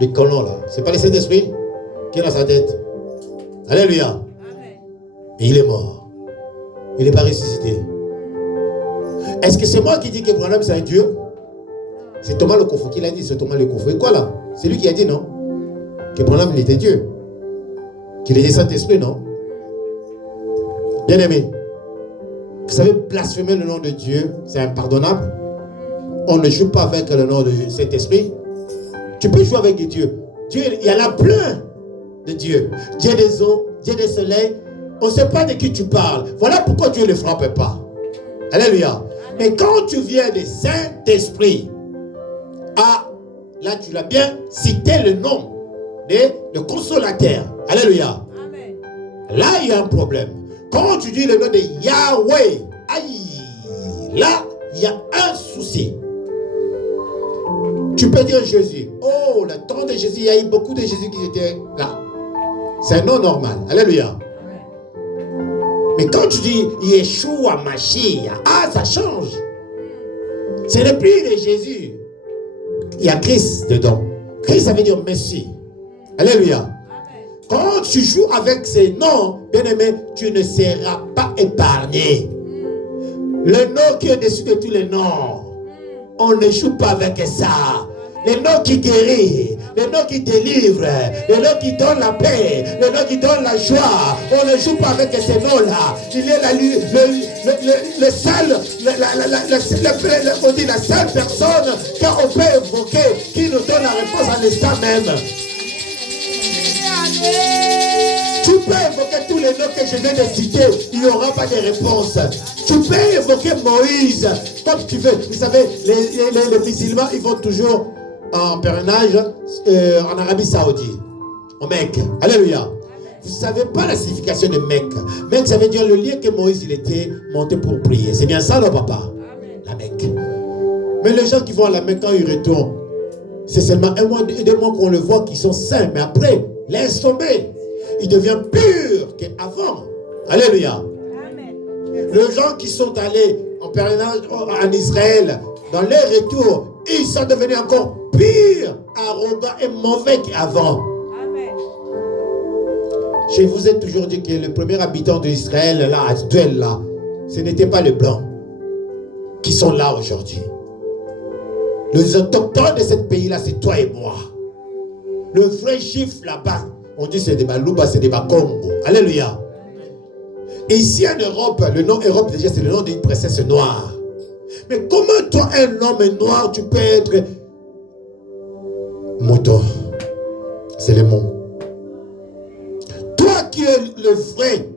Le colon là, c'est pas le Saint-Esprit qui est dans sa tête. Alléluia. Amen. Et il est mort. Il n'est pas ressuscité. Est-ce que c'est moi qui dis que Branham c'est un Dieu? C'est Thomas le Kofo qui l'a dit, c'est Thomas le Kofo. Et quoi là? C'est lui qui a dit non? Que Branham il était Dieu. Qu'il était Saint-Esprit, non? Bien aimé. Vous savez, blasphémer le nom de Dieu, c'est impardonnable. On ne joue pas avec le nom de Saint-Esprit. Tu peux jouer avec Dieu. Dieu, il y en a plein de Dieu. Dieu des eaux, Dieu des soleils. On ne sait pas de qui tu parles. Voilà pourquoi Dieu ne le frappe pas. Alléluia. Mais quand tu viens de Saint-Esprit, ah, là tu l'as bien cité le nom de consolateur. Alléluia. Amen. Là il y a un problème. Quand tu dis le nom de Yahweh, aïe, là il y a un souci. Tu peux dire Jésus. Oh, le temps de Jésus, il y a eu beaucoup de Jésus qui étaient là. C'est un nom normal. Alléluia. Mais quand tu dis Yeshua Mashiach, ah, ça change. Ce n'est plus de Jésus. Il y a Christ dedans. Christ, ça veut dire Messie. Alléluia. Amen. Quand tu joues avec ces noms, bien-aimé, tu ne seras pas épargné. Le nom qui est dessus de tous les noms, on ne joue pas avec ça. Le nom qui guérit, le nom qui délivre, le nom qui donne la paix, le nom qui donne la joie. On ne joue pas avec ces noms-là. Il est le seul, on dit la seule personne qu'on peut évoquer qui nous donne la réponse à l'instant même. Tu peux évoquer tous les noms que je viens de citer, il n'y aura pas de réponse. Tu peux évoquer Moïse comme tu veux. Vous savez, les musulmans, ils vont toujours en pèlerinage en Arabie Saoudite, au Mecque. Alléluia. Vous ne savez pas la signification de Mecque. Mecque, ça veut dire le lieu que Moïse il était monté pour prier. C'est bien ça, non, papa? La Mecque. Mais les gens qui vont à la Mecque, quand ils retournent, c'est seulement un mois, 2 mois qu'on le voit qu'ils sont saints. Mais après, laisse tomber. Il devient pur qu'avant. Alléluia. Amen. Les gens qui sont allés en pèlerinage en Israël, dans leur retour, ils sont devenus encore pires, arrogants et mauvais qu'avant. Amen. Je vous ai toujours dit que le premier habitant d'Israël, là, actuel, là, ce n'était pas les Blancs qui sont là aujourd'hui. Les autochtones de ce pays-là, c'est toi et moi. Le vrai juif là-bas, on dit c'est des Balouba, c'est des Bakongo. Alléluia. Et ici en Europe, le nom Europe déjà c'est le nom d'une princesse noire. Mais comment toi, un homme noir, tu peux être moto? C'est le mot. Toi qui es le vrai,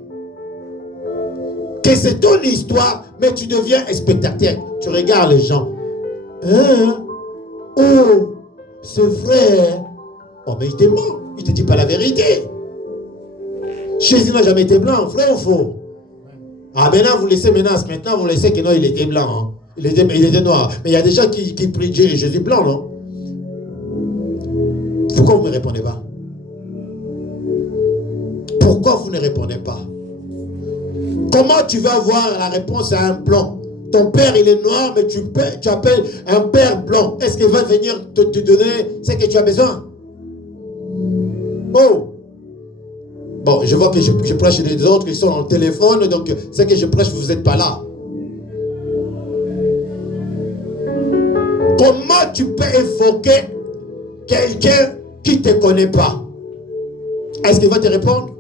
que c'est ton histoire, mais tu deviens un spectateur. Tu regardes les gens. Hein? Oh, c'est vrai. Oh, mais il te ment. Il ne te dit pas la vérité. Jésus n'a jamais été blanc, vrai ou faux? Ah, maintenant, vous laissez maintenant, vous laissez que non, il était blanc. Hein. Il était noir. Mais il y a des gens qui prient Jésus blanc, non? Pourquoi vous ne me répondez pas? ne répondez pas. Comment tu vas avoir la réponse à un blanc? Ton père, il est noir, mais tu appelles un père blanc. Est-ce qu'il va venir te donner ce que tu as besoin? Oh! Bon, je vois que je prêche des autres qui sont en téléphone, donc ce que je prêche, vous n'êtes pas là. Comment tu peux évoquer quelqu'un qui ne te connaît pas? Est-ce qu'il va te répondre?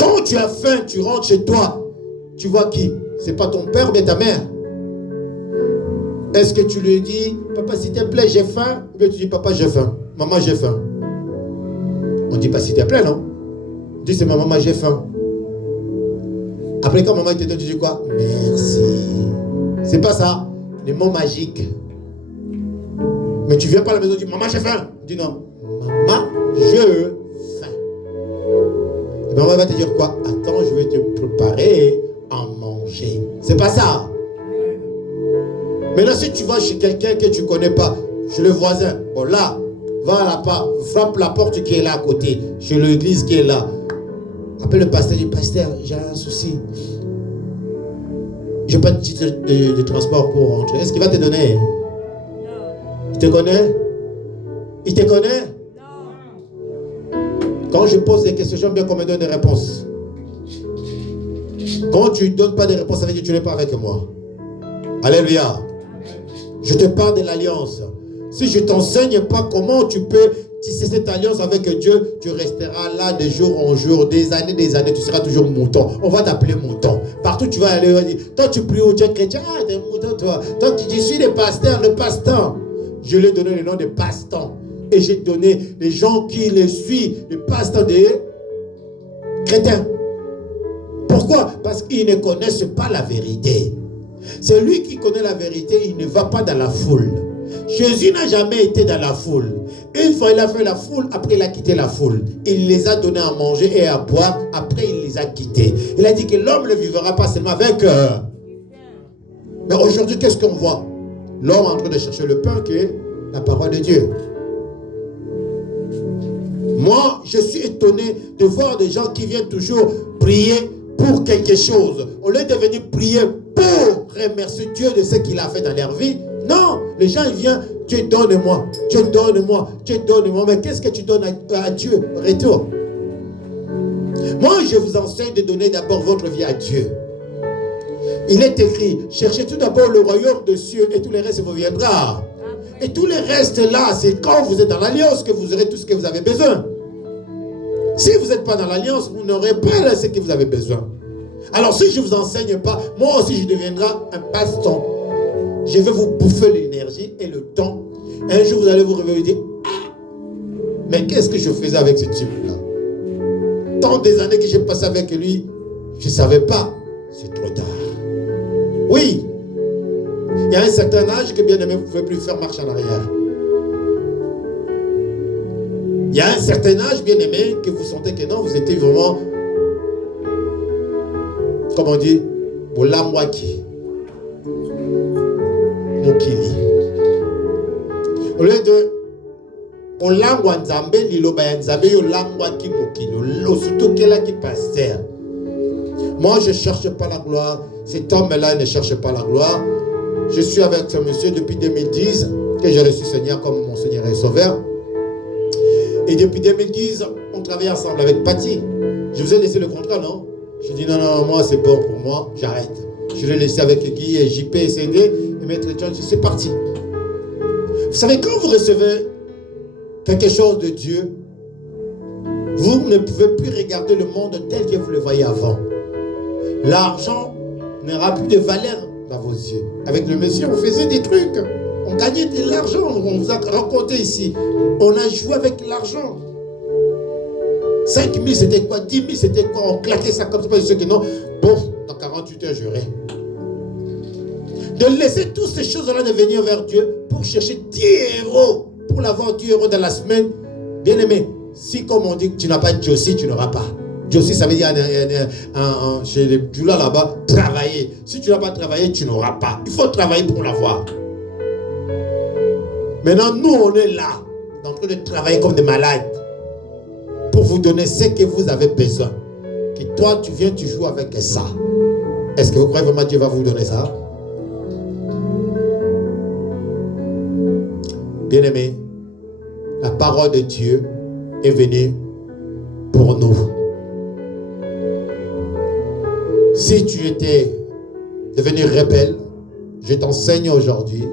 Quand tu as faim, tu rentres chez toi, tu vois qui? C'est pas ton père, mais ta mère. Est-ce que tu lui dis, papa, s'il te plaît, j'ai faim? Ou bien tu dis, papa, j'ai faim. Maman, j'ai faim. On ne dit pas s'il te plaît, non? On dit, c'est ma maman, j'ai faim. Après, quand maman te donne, tu dis quoi? Merci. C'est pas ça. Les mots magiques. Mais tu viens pas à la maison, tu dis, maman, j'ai faim. Tu dis non. Maman, j'ai faim. Et maman va te dire quoi? Attends, je vais te préparer à manger. C'est pas ça. Maintenant, si tu vas chez quelqu'un que tu connais pas, chez le voisin, bon là, va là-bas, frappe la porte qui est là à côté, chez l'église qui est là. Appelle le pasteur, dit, pasteur, j'ai un souci. Je n'ai pas de titre de transport pour rentrer. Est-ce qu'il va te donner? Non. Il te connaît? Il te connaît? Non. Quand je pose des questions, j'aime bien qu'on me donne des réponses. Quand tu ne donnes pas de réponses, ça veut dire que tu n'es pas avec moi. Alléluia. Je te parle de l'alliance. Si je ne t'enseigne pas comment tu peux tisser cette alliance avec Dieu, tu resteras là de jour en jour, des années, tu seras toujours mouton. On va t'appeler mouton. Partout tu vas aller, on va dire, toi tu pries au Dieu chrétien, ah t'es mouton toi. Toi tu dis, je suis le pasteur. Je lui ai donné le nom de pasteur. Et j'ai donné les gens qui le suivent, le pasteur des chrétiens. Pourquoi? Parce qu'ils ne connaissent pas la vérité. C'est lui qui connaît la vérité, il ne va pas dans la foule. Jésus n'a jamais été dans la foule. Une fois il a fait la foule, après il a quitté la foule. Il les a donné à manger et à boire, après il les a quittés. Il a dit que l'homme ne vivra pas seulement avec eux. Mais aujourd'hui, qu'est-ce qu'on voit? L'homme est en train de chercher le pain qui est la parole de Dieu. Moi, je suis étonné de voir des gens qui viennent toujours prier pour quelque chose. Au lieu de venir prier pour remercier Dieu de ce qu'il a fait dans leur vie, non, les gens ils viennent, Dieu donne-moi, Dieu donne-moi, Dieu donne-moi. Mais qu'est-ce que tu donnes à Dieu? Retour. Moi, je vous enseigne de donner d'abord votre vie à Dieu. Il est écrit, cherchez tout d'abord le royaume de cieux et tout le reste vous viendra. Et tout le reste là, c'est quand vous êtes dans l'alliance que vous aurez tout ce que vous avez besoin. Si vous n'êtes pas dans l'alliance, vous n'aurez pas ce que vous avez besoin. Alors si je ne vous enseigne pas, moi aussi je deviendrai un passe-temps. Je vais vous bouffer l'énergie et le temps. Un jour vous allez vous réveiller et dire, ah, mais qu'est-ce que je faisais avec ce type-là? Tant des années que j'ai passé avec lui, je ne savais pas. C'est trop tard. Oui. Il y a un certain âge que bien aimé, vous ne pouvez plus faire marche en arrière. Il y a un certain âge, bien aimé, que vous sentez que non, vous étiez vraiment, comment on dit, Bolamwaki. Mokili. Au lieu de Olangwa Nzambe, Liloba Nzambe, Olangwaki Mokili. Surtout qu'elle a qui pasteur. Moi, je ne cherche pas la gloire. Cet homme-là ne cherche pas la gloire. Je suis avec ce monsieur depuis 2010, que j'ai reçu Seigneur comme mon Seigneur et Sauveur. Et depuis 2010, on travaille ensemble avec Patty. Je vous ai laissé le contrat, non? Je dis non, moi c'est bon pour moi, j'arrête. Je l'ai laissé avec Guy et JP et CD et Maître John, c'est parti. Vous savez, quand vous recevez quelque chose de Dieu, vous ne pouvez plus regarder le monde tel que vous le voyez avant. L'argent n'aura plus de valeur dans vos yeux. Avec le monsieur, on faisait des trucs. On gagnait de l'argent. On vous a raconté ici. On a joué avec l'argent. 5 000 c'était quoi? 10 000 c'était quoi? On claquait ça comme ça. Je sais que non. Bon, dans 48 heures, j'aurai. De laisser toutes ces choses-là de venir vers Dieu pour chercher 10 euros. Pour l'avoir 10 euros dans la semaine. Bien aimé, si comme on dit que tu n'as pas de Josie, tu n'auras pas. Josie, ça veut dire chez les Djoula là-bas, travailler. Si tu n'as pas travaillé, tu n'auras pas. Il faut travailler pour l'avoir. Maintenant, nous, on est là. en train de travailler comme des malades pour vous donner ce que vous avez besoin. Que toi, tu viens, tu joues avec ça. Est-ce que vous croyez vraiment que Dieu va vous donner ça? Bien-aimé, la parole de Dieu est venue pour nous. Si tu étais devenu rebelle, je t'enseigne aujourd'hui,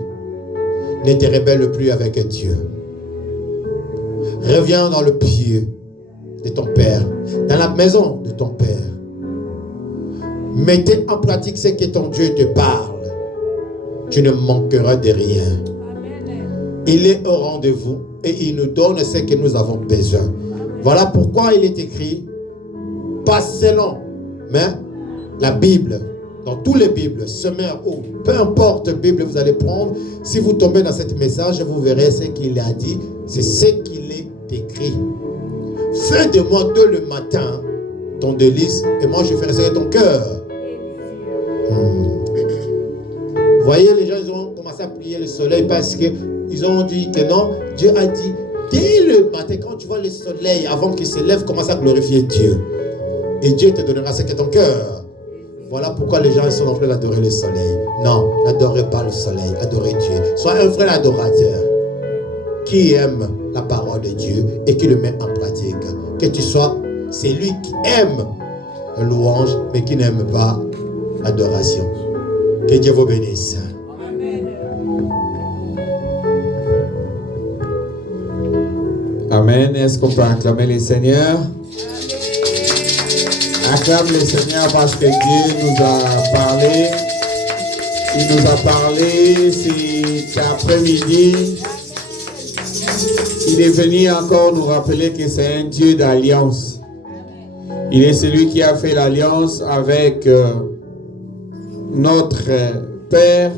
ne te rebelle plus avec Dieu. Reviens dans le pied de ton Père, dans la maison de ton Père. Mettez en pratique ce que ton Dieu te parle. Tu ne manqueras de rien. Il est au rendez-vous et il nous donne ce que nous avons besoin. Voilà pourquoi il est écrit, pas selon, mais la Bible, dans tous les Bibles, semeur ou peu importe Bible vous allez prendre, si vous tombez dans cette message, vous verrez ce qu'il a dit, c'est ce qu'il est écrit. Fais de moi tôt le matin ton délice et moi je ferai ça de ton cœur. Vous voyez, les gens ils ont commencé à prier le soleil parce qu'ils ont dit que non, Dieu a dit dès le matin, quand tu vois le soleil avant qu'il se lève, commence à glorifier Dieu. Et Dieu te donnera ce qu'est ton cœur. Voilà pourquoi les gens sont en train d'adorer le soleil. Non, n'adorez pas le soleil, adorez Dieu. Sois un vrai adorateur qui aime la parole de Dieu et qui le met en pratique. Que tu sois celui qui aime la louange mais qui n'aime pas l'adoration. Que Dieu vous bénisse. Amen. Est-ce qu'on peut acclamer le Seigneur? Acclame le Seigneur parce que Dieu nous a parlé. Il nous a parlé cet après-midi. Il est venu encore nous rappeler que c'est un Dieu d'alliance. Il est celui qui a fait l'alliance avec notre Père.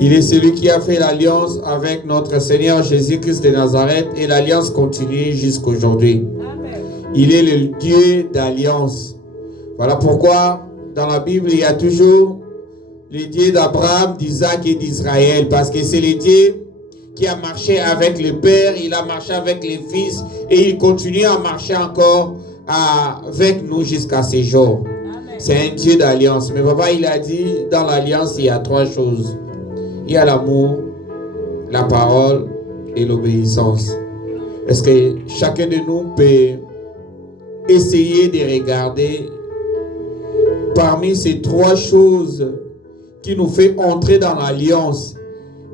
Il est celui qui a fait l'alliance avec notre Seigneur Jésus-Christ de Nazareth et l'alliance continue jusqu'aujourd'hui. Il est le Dieu d'alliance. Voilà pourquoi dans la Bible il y a toujours le Dieu d'Abraham, d'Isaac et d'Israël, parce que c'est le Dieu qui a marché avec le Père, il a marché avec les fils et il continue à marcher encore avec nous jusqu'à ces jours. C'est un Dieu d'alliance. Mais papa il a dit dans l'alliance il y a trois choses. Il y a l'amour, la parole et l'obéissance. Est-ce que chacun de nous peut essayer de regarder parmi ces trois choses qui nous fait entrer dans l'alliance?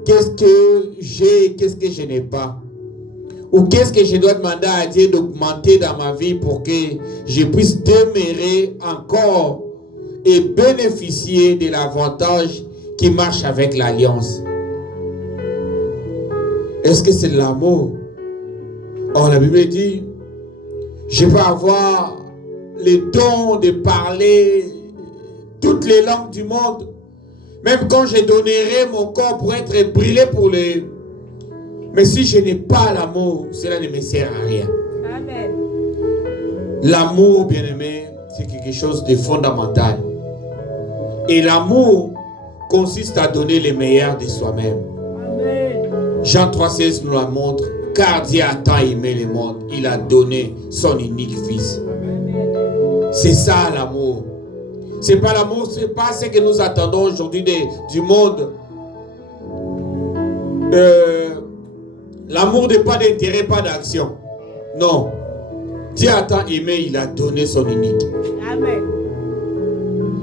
Qu'est-ce que j'ai et qu'est-ce que je n'ai pas? Ou qu'est-ce que je dois demander à Dieu d'augmenter dans ma vie pour que je puisse demeurer encore et bénéficier de l'avantage qui marche avec l'alliance? Est-ce que c'est l'amour? Or la Bible dit, je peux avoir le don de parler toutes les langues du monde, même quand je donnerai mon corps pour être brûlé pour les... Mais si je n'ai pas l'amour, cela ne me sert à rien. Amen. L'amour, bien-aimé, c'est quelque chose de fondamental. Et l'amour consiste à donner le meilleur de soi-même. Amen. Jean 3,16 nous la montre. Car Dieu a tant aimé le monde, il a donné son unique fils. C'est ça l'amour. C'est pas l'amour, c'est pas ce que nous attendons aujourd'hui du monde. L'amour n'est pas d'intérêt, pas d'action. Non. Dieu a tant aimé, il a donné son unique. Amen.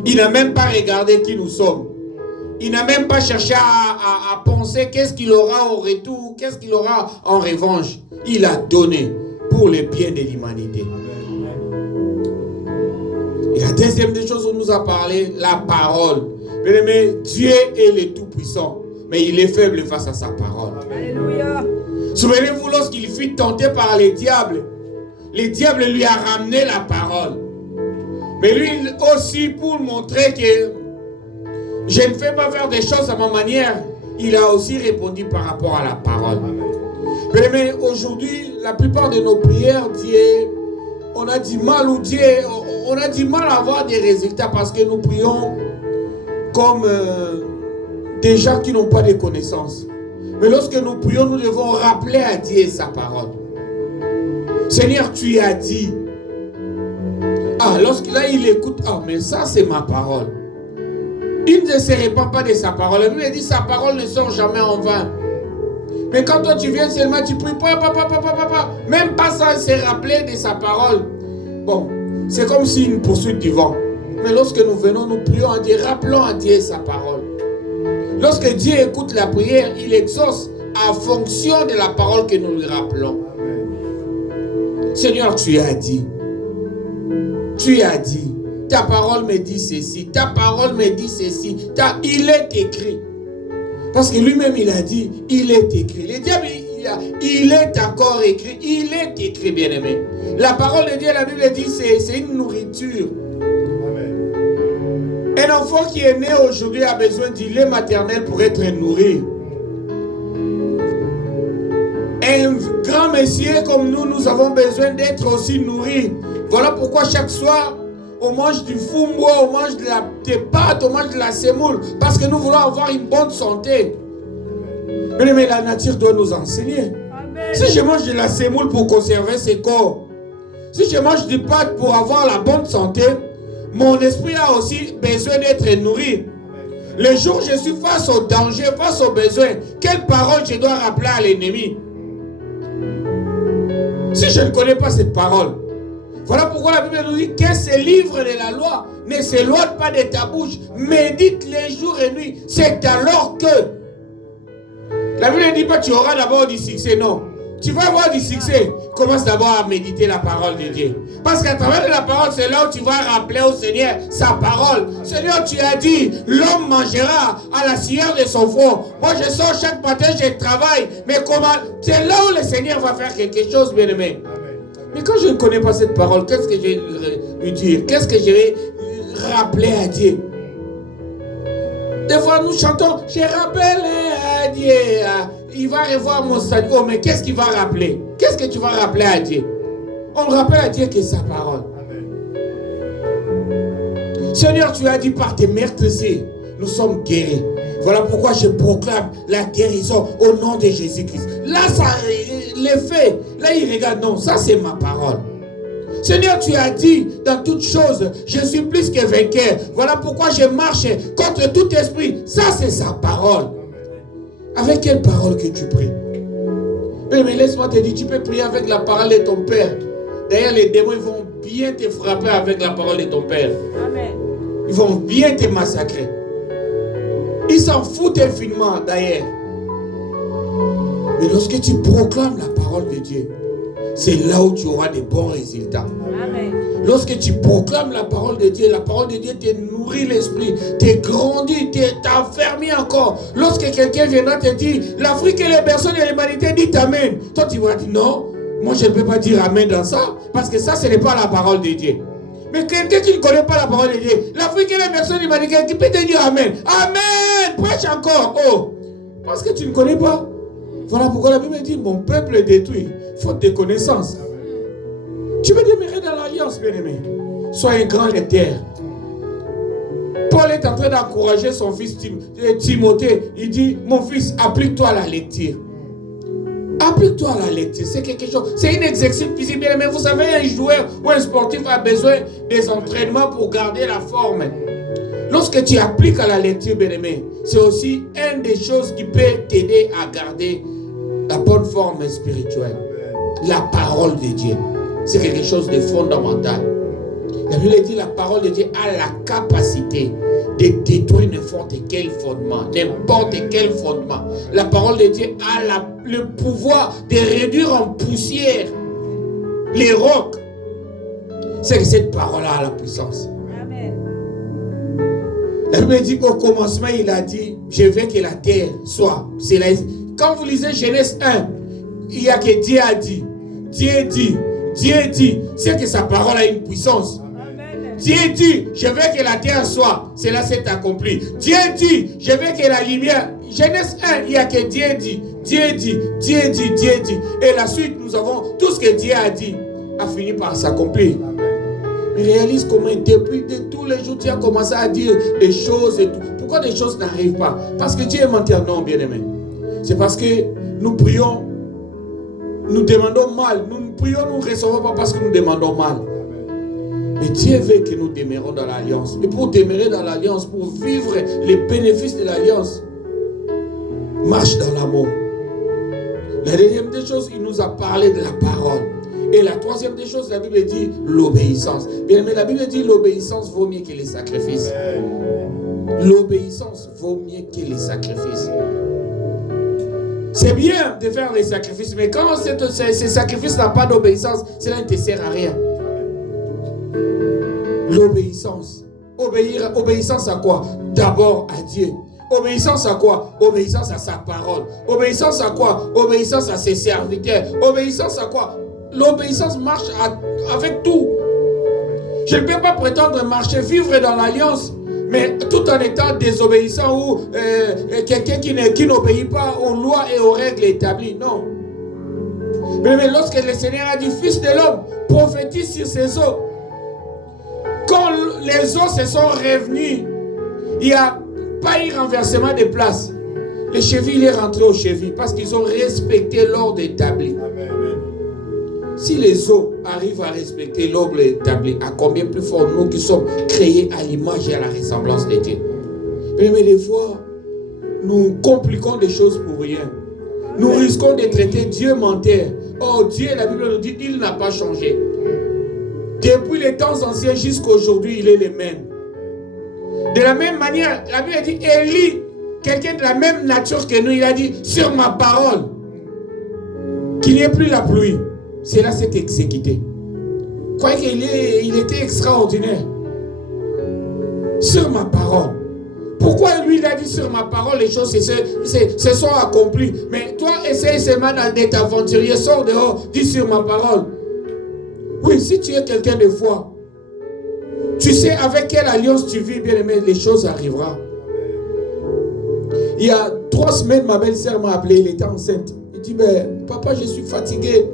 Il n'a même pas regardé qui nous sommes. Il n'a même pas cherché à penser qu'est-ce qu'il aura au retour, qu'est-ce qu'il aura en revanche. Il a donné pour le bien de l'humanité. Et la deuxième des choses dont nous a parlé, la parole. Mais Dieu est le Tout-Puissant, mais il est faible face à sa parole. Alléluia. Souvenez-vous lorsqu'il fut tenté par le diable lui a ramené la parole. Mais lui aussi, pour montrer que je ne fais pas faire des choses à ma manière, il a aussi répondu par rapport à la parole. Mais aujourd'hui, la plupart de nos prières, Dieu, on a du mal on a du mal à avoir des résultats parce que nous prions comme des gens qui n'ont pas de connaissances. Mais lorsque nous prions, nous devons rappeler à Dieu sa parole. Seigneur, tu as dit. Ah, lorsqu'il écoute, ah, mais ça c'est ma parole. Il ne se répand pas de sa parole. Lui, il dit, sa parole ne sort jamais en vain. Mais quand toi tu viens seulement, tu pries, même pas sans se rappeler de sa parole. Bon, c'est comme si une poursuite du vent. Mais lorsque nous venons, nous prions à Dieu, rappelons à Dieu sa parole. Lorsque Dieu écoute la prière, il exauce en fonction de la parole que nous lui rappelons. Seigneur, tu as dit. Tu as dit. Ta parole me dit ceci. Ta parole me dit ceci. Il est écrit. Parce que lui-même, il a dit, il est écrit. Le diable, il est encore écrit. Il est écrit, bien-aimé. La parole de Dieu, la Bible dit, c'est une nourriture. Amen. Un enfant qui est né aujourd'hui a besoin du lait maternel pour être nourri. Un grand monsieur comme nous avons besoin d'être aussi nourris. Voilà pourquoi chaque soir, on mange du fumbo, on mange des pâtes, on mange de la semoule, parce que nous voulons avoir une bonne santé. Mais la nature doit nous enseigner. Amen. Si je mange de la semoule pour conserver ce corps, si je mange du pâte pour avoir la bonne santé, mon esprit a aussi besoin d'être nourri. Le jour où je suis face au danger, face aux besoins, quelle parole je dois rappeler à l'ennemi? Si je ne connais pas cette parole, voilà pourquoi la Bible nous dit que ce livre de la loi ne s'éloigne pas de ta bouche. Médite les jours et nuits. C'est alors que la Bible ne dit pas tu auras d'abord du succès. Non. Tu vas avoir du succès. Commence d'abord à méditer la parole de Dieu. Parce qu'à travers la parole, c'est là où tu vas rappeler au Seigneur sa parole. Seigneur, tu as dit, l'homme mangera à la sueur de son front. Moi, je sors chaque matin, je travaille. Mais comment? C'est là où le Seigneur va faire quelque chose, bien-aimé. Mais quand je ne connais pas cette parole, qu'est-ce que je vais lui dire? Qu'est-ce que je vais rappeler à Dieu? Des fois, nous chantons, je rappelle à Dieu. Il va revoir mon salut. Oh, mais qu'est-ce qu'il va rappeler? Qu'est-ce que tu vas rappeler à Dieu? On rappelle à Dieu que sa parole. Amen. Seigneur, tu as dit par tes meurtrissures, nous sommes guéris. Voilà pourquoi je proclame la guérison au nom de Jésus-Christ. Là, ça, les faits, là, il regarde, non, ça c'est ma parole. Seigneur, tu as dit dans toutes choses, je suis plus que vainqueur. Voilà pourquoi je marche contre tout esprit. Ça c'est sa parole. Avec quelle parole que tu pries? Mais laisse-moi te dire, tu peux prier avec la parole de ton Père. D'ailleurs, les démons, ils vont bien te frapper avec la parole de ton Père. Amen. Ils vont bien te massacrer. Ils s'en foutent infiniment, d'ailleurs. Mais lorsque tu proclames la parole de Dieu, c'est là où tu auras des bons résultats. Amen. Lorsque tu proclames la parole de Dieu te nourrit l'esprit, te grandit, t'affermit encore. Lorsque quelqu'un viendra te dire, l'Afrique et les personnes et l'humanité disent Amen. Toi, tu vas dire non, moi je ne peux pas dire Amen dans ça, parce que ça, ce n'est pas la parole de Dieu. Mais quelqu'un qui ne connaît pas la parole de Dieu, l'Afrique et les personnes et l'humanité, qui peut te dire Amen. Amen, prêche encore. Oh, parce que tu ne connais pas. Voilà pourquoi la Bible dit, mon peuple est détruit, faute de connaissances. Tu veux demeurer dans l'alliance, bien-aimé. Sois un grand lecteur. Paul est en train d'encourager son fils Timothée. Il dit, mon fils, applique-toi à la lecture. Applique-toi à la lecture. C'est quelque chose. C'est un exercice physique, bien-aimé. Vous savez, un joueur ou un sportif a besoin des entraînements pour garder la forme. Lorsque tu appliques à la lecture, bien-aimé, c'est aussi une des choses qui peut t'aider à garder la bonne forme spirituelle. La parole de Dieu. C'est quelque chose de fondamental. La Bible dit la parole de Dieu a la capacité de détruire n'importe quel fondement. N'importe quel fondement. La parole de Dieu a le pouvoir de réduire en poussière les rocs. C'est que cette parole a la puissance. Amen. La Bible dit qu'au commencement, il a dit, je veux que la terre soit. Quand vous lisez Genèse 1, il y a que Dieu a dit. Dieu dit. Dieu dit. C'est que sa parole a une puissance. Amen. Dieu dit, je veux que la terre soit. Cela s'est accompli. Dieu dit, je veux que la lumière. Genèse 1, il n'y a que Dieu dit. Dieu dit. Dieu dit. Dieu dit. Et la suite, nous avons tout ce que Dieu a dit a fini par s'accomplir. Mais réalise comment depuis tous les jours tu as commencé à dire des choses et tout. Pourquoi des choses n'arrivent pas? Parce que Dieu est menteur, non, bien-aimé. C'est parce que nous prions, nous demandons mal. Nous prions, nous ne recevons pas parce que nous demandons mal. Mais Dieu veut que nous demeurons dans l'alliance. Et pour demeurer dans l'alliance, pour vivre les bénéfices de l'alliance, marche dans l'amour. La deuxième des choses, il nous a parlé de la parole. Et la troisième des choses, la Bible dit l'obéissance. Bien, mais la Bible dit l'obéissance vaut mieux que les sacrifices. L'obéissance vaut mieux que les sacrifices. C'est bien de faire les sacrifices, mais quand ces sacrifices n'ont pas d'obéissance, cela ne te sert à rien. L'obéissance. Obéissance à quoi? D'abord à Dieu. Obéissance à quoi? Obéissance à sa parole. Obéissance à quoi? Obéissance à ses serviteurs. Obéissance à quoi? L'obéissance marche avec tout. Je ne peux pas prétendre marcher, vivre dans l'alliance, mais tout en étant désobéissant ou quelqu'un qui n'obéit pas aux lois et aux règles établies. Non. Mais lorsque le Seigneur a dit, Fils de l'homme, prophétise sur ces eaux. Quand les eaux se sont revenues, il n'y a pas eu renversement de place. Les chevilles est rentré aux chevilles parce qu'ils ont respecté l'ordre établi. Si les eaux arrivent à respecter l'ordre établi, à combien plus fort nous qui sommes créés à l'image et à la ressemblance de Dieu. Mais des fois, nous compliquons des choses pour rien. Nous risquons de traiter Dieu menteur. Oh, Dieu, la Bible nous dit, il n'a pas changé. Depuis les temps anciens jusqu'à aujourd'hui, il est le même. De la même manière, la Bible dit, Élie, quelqu'un de la même nature que nous, il a dit, sur ma parole, qu'il n'y ait plus la pluie. Cela s'est exécuté. Croyez qu'il était extraordinaire. Sur ma parole. Pourquoi lui il a dit sur ma parole, les choses se sont accomplies. Mais toi, essaye seulement d'être aventurier, sors dehors, dis sur ma parole. Oui, si tu es quelqu'un de foi, tu sais avec quelle alliance tu vis, bien aimé, les choses arriveront. Il y a 3 semaines, ma belle-sœur m'a appelé, elle était enceinte. Elle dit, ben, papa, je suis fatigué.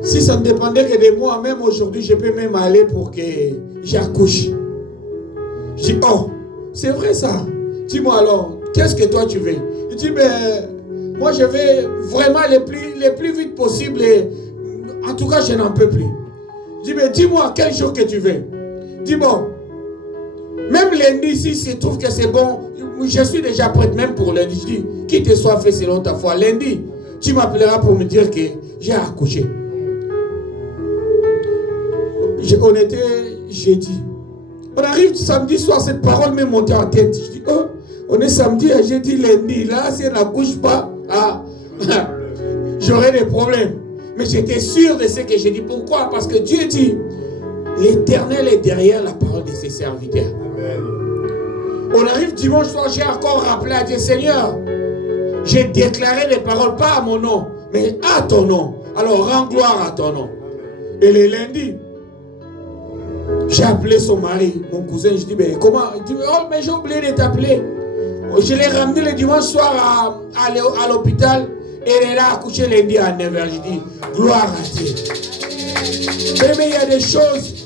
Si ça ne dépendait que de moi, même aujourd'hui, je peux même aller pour que j'accouche. Je dis, oh, c'est vrai ça. Dis-moi alors, qu'est-ce que toi tu veux? Il dit, ben, moi je vais vraiment le plus vite possible. Et, en tout cas, je n'en peux plus. Je dis, mais dis-moi quel jour que tu veux. Dis bon, même lundi, si se trouve que c'est bon, je suis déjà prête même pour lundi. Je dis, qu'il te soit fait selon ta foi. Lundi, tu m'appelleras pour me dire que j'ai accouché. On était jeudi. On arrive samedi soir, cette parole m'est montée en tête. Je dis, oh, on est samedi, j'ai dit lundi. Là, si elle n'accouche pas, j'aurai des problèmes. Mais j'étais sûr de ce que j'ai dit. Pourquoi? Parce que Dieu dit, l'Éternel est derrière la parole de ses serviteurs. Amen. On arrive dimanche soir, j'ai encore rappelé à Dieu, Seigneur, j'ai déclaré des paroles, pas à mon nom, mais à ton nom. Alors, rends gloire à ton nom. Et le lundi, j'ai appelé son mari, mon cousin. Je dis, mais comment? Il dit, oh, mais j'ai oublié de t'appeler. Je l'ai ramené le dimanche soir à l'hôpital. Et elle a accouché lundi à 9h. Je dis, gloire à Dieu. Mais il y a des choses,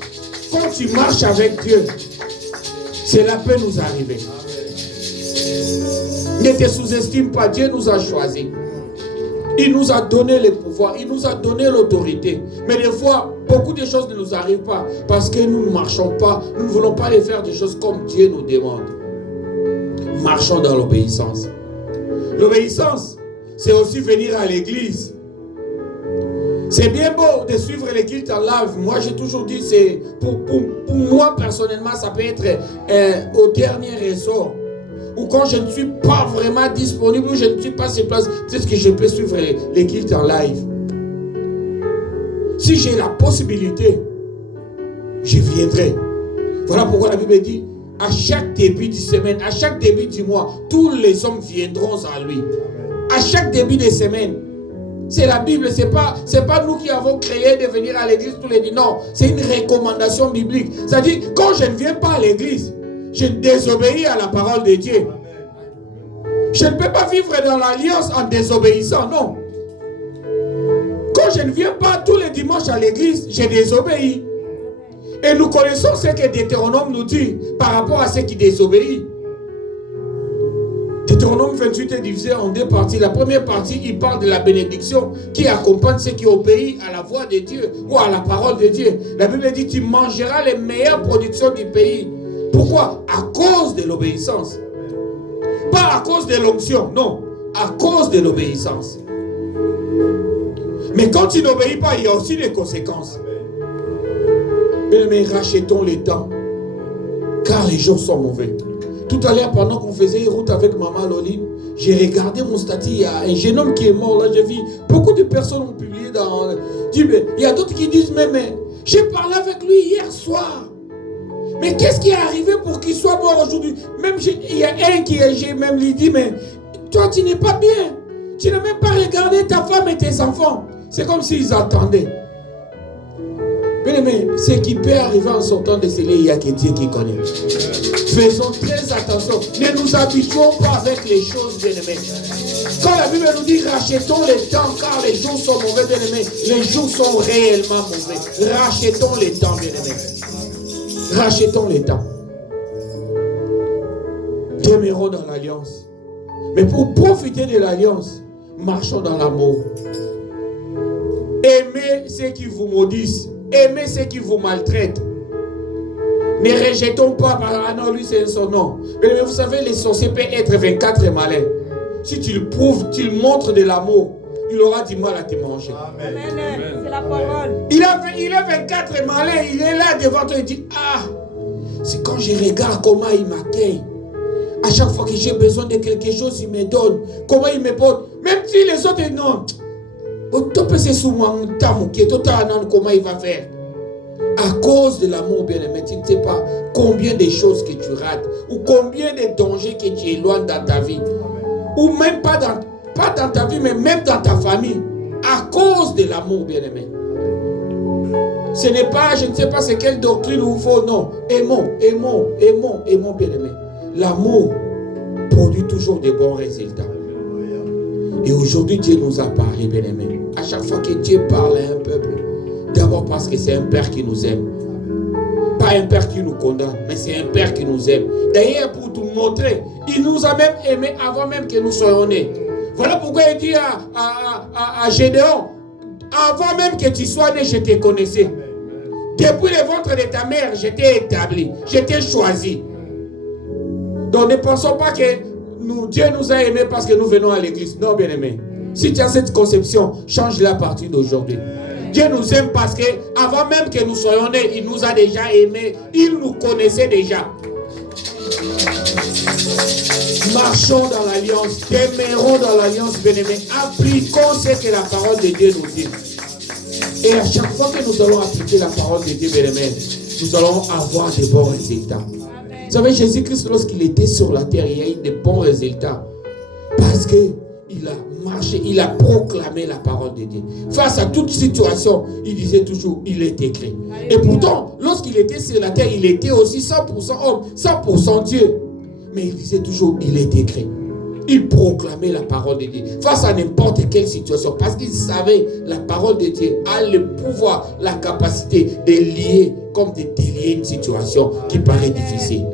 quand tu marches avec Dieu, cela peut nous arriver. Ne te sous-estime pas, Dieu nous a choisis. Il nous a donné le pouvoir, il nous a donné l'autorité. Mais des fois, beaucoup de choses ne nous arrivent pas parce que nous ne marchons pas, nous ne voulons pas les faire des choses comme Dieu nous demande. Marchons dans l'obéissance. L'obéissance, c'est aussi venir à l'église. C'est bien beau de suivre les cultes en live. Moi, j'ai toujours dit, c'est pour moi, personnellement, ça peut être au dernier ressort. Ou quand je ne suis pas vraiment disponible, ou je ne suis pas sur place, c'est ce que je peux suivre les cultes en live. Si j'ai la possibilité, je viendrai. Voilà pourquoi la Bible dit, à chaque début de semaine, à chaque début du mois, tous les hommes viendront à lui. À chaque début de semaine. C'est la Bible, c'est pas nous qui avons créé de venir à l'église tous les dimanches. Non, c'est une recommandation biblique. C'est-à-dire, quand je ne viens pas à l'église, je désobéis à la parole de Dieu. Je ne peux pas vivre dans l'alliance en désobéissant, non. Quand je ne viens pas tous les dimanches à l'église, je désobéis. Et nous connaissons ce que Deutéronome nous dit par rapport à ceux qui désobéissent. Deutéronome Deutéronome 28 est divisé en deux parties. La première partie, il parle de la bénédiction qui accompagne ceux qui obéissent à la voix de Dieu ou à la parole de Dieu. La Bible dit, tu mangeras les meilleures productions du pays. Pourquoi? À cause de l'obéissance. Pas à cause de l'onction, non. À cause de l'obéissance. Mais quand tu n'obéis pas, il y a aussi des conséquences. Mais rachetons les temps, car les jours sont mauvais. Tout à l'heure, pendant qu'on faisait une route avec Maman Loli, j'ai regardé mon statut. Il y a un jeune homme qui est mort. Là, j'ai vu beaucoup de personnes ont publié dans. Il y a d'autres qui disent, mais j'ai parlé avec lui hier soir. Mais qu'est-ce qui est arrivé pour qu'il soit mort aujourd'hui? Même il y a un j'ai même lui dit, mais toi, tu n'es pas bien. Tu n'as même pas regardé ta femme et tes enfants. C'est comme s'ils attendaient. Mais ce qui peut arriver en sortant de cela, il n'y a que Dieu qui connaît. Faisons très attention. Ne nous habituons pas avec les choses, bien-aimés. Quand la Bible nous dit rachetons les temps, car les jours sont mauvais, bien-aimés. Les jours sont réellement mauvais. Rachetons les temps, bien-aimés. Rachetons les temps. Demeurons dans l'alliance. Mais pour profiter de l'alliance, marchons dans l'amour. Aimez ceux qui vous maudissent. Aimez ceux qui vous maltraitent. Ne rejetons pas, ah non, lui c'est son nom. Mais vous savez, les sorciers peuvent être 24 malins. Si tu le prouves, tu le montres de l'amour, il aura du mal à te manger. Amen. C'est la parole. Il a 24 malins, il est là devant toi, il dit, ah, c'est quand je regarde comment il m'accueille. À chaque fois que j'ai besoin de quelque chose, il me donne. Comment il me porte. Même si les autres, non. Comment il va faire? À cause de l'amour, bien-aimé, tu ne sais pas combien de choses que tu rates ou combien de dangers que tu éloignes dans ta vie. Ou même pas dans ta vie, mais même dans ta famille. À cause de l'amour, bien-aimé. Ce n'est pas, je ne sais pas c'est quelle doctrine il faut, non. Aimons, bien-aimé. L'amour produit toujours de bons résultats. Et aujourd'hui, Dieu nous a parlé, bien-aimés. À chaque fois que Dieu parle à un peuple, d'abord parce que c'est un Père qui nous aime. Pas un Père qui nous condamne, mais c'est un Père qui nous aime. D'ailleurs, pour nous montrer, il nous a même aimés avant même que nous soyons nés. Voilà pourquoi il dit à Gédéon, avant même que tu sois né, je te connaissais. Depuis le ventre de ta mère, je t'ai établi, je t'ai choisi. Donc ne pensons pas que Dieu nous a aimés parce que nous venons à l'église. Non, bien-aimé. Si tu as cette conception, change-la à partir d'aujourd'hui. Dieu nous aime parce que avant même que nous soyons nés, il nous a déjà aimés. Il nous connaissait déjà. Marchons dans l'alliance, demeurons dans l'alliance, bien-aimé. Appliquons ce que la parole de Dieu nous dit. Et à chaque fois que nous allons appliquer la parole de Dieu, bien-aimé, nous allons avoir de bons résultats. Vous savez, Jésus-Christ, lorsqu'il était sur la terre, il a eu de bons résultats. Parce qu'il a marché, il a proclamé la parole de Dieu. Face à toute situation, il disait toujours, il est écrit. Et pourtant, lorsqu'il était sur la terre, il était aussi 100% homme, 100% Dieu. Mais il disait toujours, il est écrit. Il proclamait la parole de Dieu face à n'importe quelle situation. Parce qu'il savait la parole de Dieu a le pouvoir, la capacité de lier, comme de délier une situation qui paraît difficile.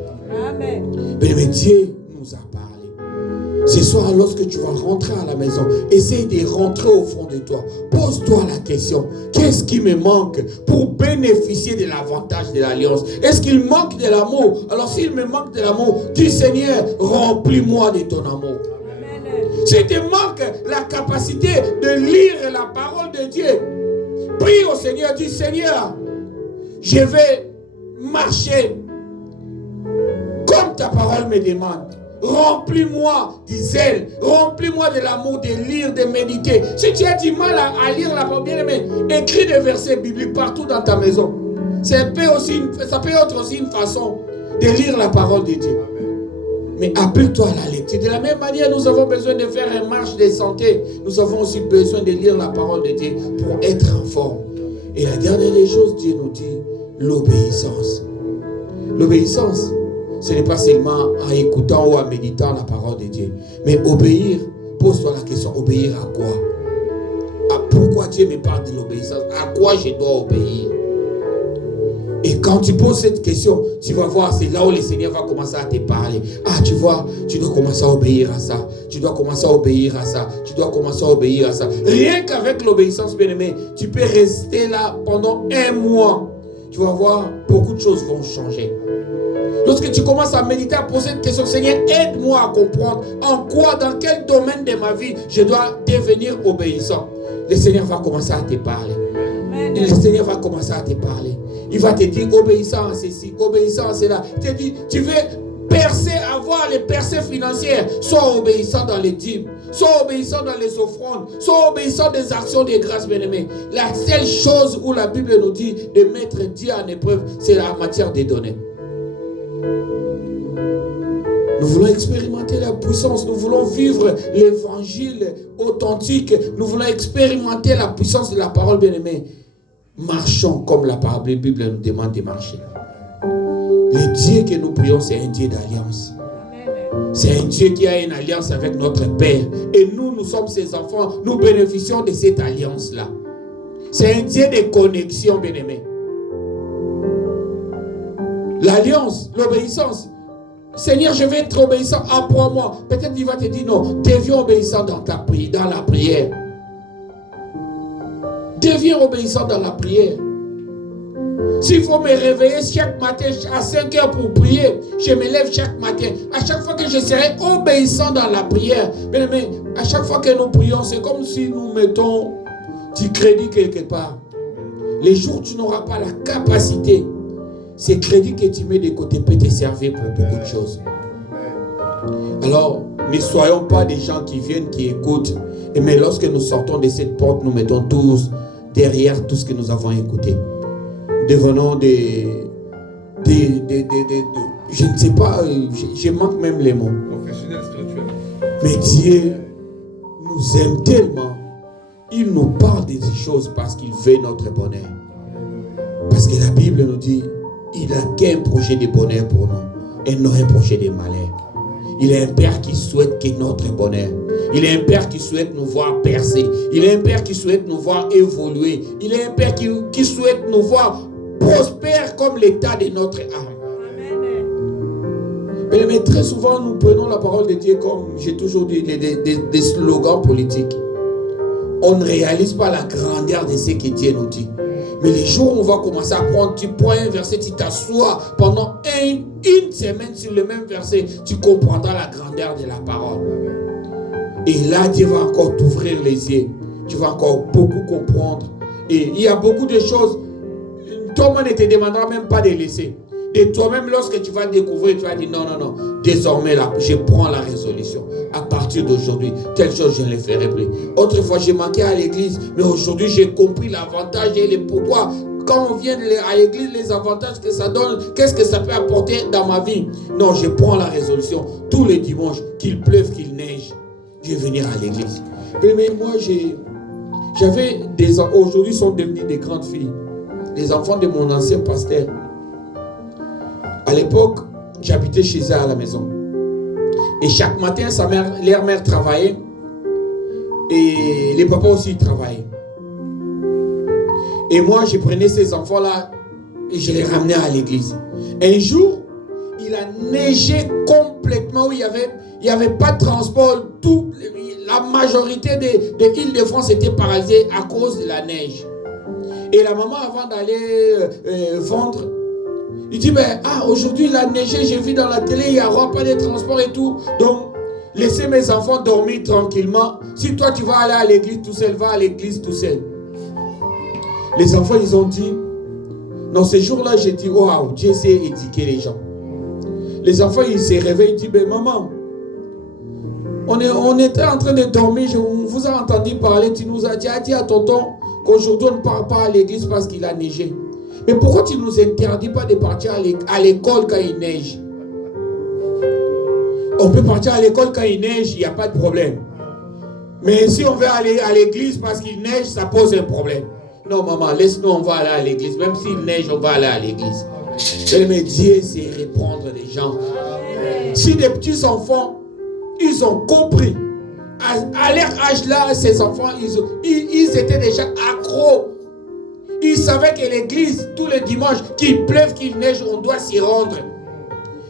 Amen. Mais Dieu nous a parlé. Ce soir, lorsque tu vas rentrer à la maison, essaye de rentrer au fond de toi. Pose-toi la question. Qu'est-ce qui me manque pour bénéficier de l'avantage de l'alliance? Est-ce qu'il manque de l'amour? Alors s'il me manque de l'amour, dis Seigneur, remplis-moi de ton amour. S'il te manque la capacité de lire la parole de Dieu, prie au Seigneur, dis Seigneur, je vais marcher comme ta parole me demande. Remplis-moi du zèle, remplis-moi de l'amour de lire, de méditer. Si tu as du mal à lire la parole, bien aimé, écris des versets bibliques partout dans ta maison. Ça peut être aussi une façon de lire la parole de Dieu. Mais applique-toi à la lecture. De la même manière, nous avons besoin de faire une marche de santé. Nous avons aussi besoin de lire la parole de Dieu pour être en forme. Et la dernière des choses, Dieu nous dit l'obéissance. L'obéissance, ce n'est pas seulement en écoutant ou en méditant la parole de Dieu. Mais obéir, pose-toi la question, obéir à quoi? Pourquoi Dieu me parle de l'obéissance? À quoi je dois obéir? Et quand tu poses cette question, tu vas voir, c'est là où le Seigneur va commencer à te parler. Ah, tu vois, tu dois commencer à obéir à ça. Tu dois commencer à obéir à ça. Tu dois commencer à obéir à ça. Rien qu'avec l'obéissance, bien-aimé, tu peux rester là pendant 1 mois. Tu vas voir, beaucoup de choses vont changer. Lorsque tu commences à méditer, à poser une question, Seigneur, aide-moi à comprendre en quoi, dans quel domaine de ma vie, je dois devenir obéissant. Le Seigneur va commencer à te parler. Et le Seigneur va commencer à te parler. Il va te dire, obéissant à ceci, obéissant à cela. Il te dit, tu veux percer, avoir les percées financières, sois obéissant dans les dîmes, sois obéissant dans les offrandes, sois obéissant des actions de grâce, bien-aimés. La seule chose où la Bible nous dit de mettre Dieu en épreuve, c'est la matière des données. Nous voulons expérimenter la puissance, nous voulons vivre l'évangile authentique, nous voulons expérimenter la puissance de la parole, bien-aimée. Marchons comme la Bible nous demande de marcher. Le Dieu que nous prions, c'est un Dieu d'alliance. C'est un Dieu qui a une alliance avec notre Père. Et nous sommes ses enfants, nous bénéficions de cette alliance-là. C'est un Dieu de connexion, bien-aimé. L'alliance, l'obéissance. Seigneur, je vais être obéissant, apprends-moi. Peut-être qu'il va te dire non, deviens obéissant dans la prière. Deviens obéissant dans la prière. S'il faut me réveiller chaque matin à 5 heures pour prier, je me lève chaque matin. À chaque fois que je serai obéissant dans la prière, mais à chaque fois que nous prions, c'est comme si nous mettons du crédit quelque part. Les jours où tu n'auras pas la capacité, ces crédits que tu mets de côté peut te servir pour beaucoup de choses. Alors, ne soyons pas des gens qui viennent, qui écoutent, mais lorsque nous sortons de cette porte, nous mettons tous derrière tout ce que nous avons écouté. Devenons je ne sais pas, je manque même les mots. Professionnels spirituels. Mais Dieu nous aime tellement. Il nous parle de ces choses parce qu'il veut notre bonheur. Parce que la Bible nous dit, il n'a qu'un projet de bonheur pour nous et non un projet de malheur. Il est un Père qui souhaite que notre bonheur. Il est un Père qui souhaite nous voir percer. Il est un Père qui souhaite nous voir évoluer. Il est un Père qui souhaite nous voir prospère comme l'état de notre âme. Mais très souvent, nous prenons la parole de Dieu comme, j'ai toujours dit, des slogans politiques. On ne réalise pas la grandeur de ce que Dieu nous dit. Mais les jours où on va commencer à prendre, tu prends un verset, tu t'assois pendant une semaine sur le même verset, tu comprendras la grandeur de la parole. Et là, Dieu va encore t'ouvrir les yeux. Tu vas encore beaucoup comprendre. Et il y a beaucoup de choses. Toi-même ne te demandera même pas de laisser. Et toi-même, lorsque tu vas découvrir, tu vas dire non. Désormais, là, je prends la résolution. À partir d'aujourd'hui, telle chose, je ne les ferai plus. Autrefois, j'ai manqué à l'église, mais aujourd'hui, j'ai compris l'avantage et le pourquoi. Quand on vient à l'église, les avantages que ça donne, qu'est-ce que ça peut apporter dans ma vie? Non, je prends la résolution. Tous les dimanches, qu'il pleuve, qu'il neige, je vais venir à l'église. Mais moi, j'avais des enfants, aujourd'hui, sont devenus des grandes filles. Les enfants de mon ancien pasteur. À l'époque, j'habitais chez eux à la maison. Et chaque matin, leur mère travaillait. Et les papas aussi travaillaient. Et moi, je prenais ces enfants-là et je les ramenais à l'église. Un jour, il a neigé complètement où il n'y avait pas de transport. La majorité de Île-de-France était paralysée à cause de la neige. Et la maman, avant d'aller vendre, il dit, aujourd'hui il a neigé, j'ai vu dans la télé, il n'y aura pas de transport et tout. Donc, laissez mes enfants dormir tranquillement. Si toi tu vas aller à l'église tout seul, va à l'église tout seul. Les enfants, ils ont dit, dans ces jours-là, j'ai dit, waouh, Dieu sait éduquer les gens. Les enfants, ils se réveillent, ils disent, maman, on était en train de dormir, on vous a entendu parler, tu nous as dit à tonton qu'aujourd'hui on ne part pas à l'église parce qu'il a neigé. Mais pourquoi tu ne nous interdis pas de partir à l'école quand il neige? On peut partir à l'école quand il neige, il n'y a pas de problème. Mais si on veut aller à l'église parce qu'il neige, ça pose un problème. Non maman, laisse-nous, on va aller à l'église. Même s'il neige, on va aller à l'église. Mais Dieu sait répondre les gens. Si des petits enfants, ils ont compris. À leur âge là, ces enfants, ils étaient déjà accros. Ils il savait que l'église, tous les dimanches, qu'il pleuve, qu'il neige, on doit s'y rendre.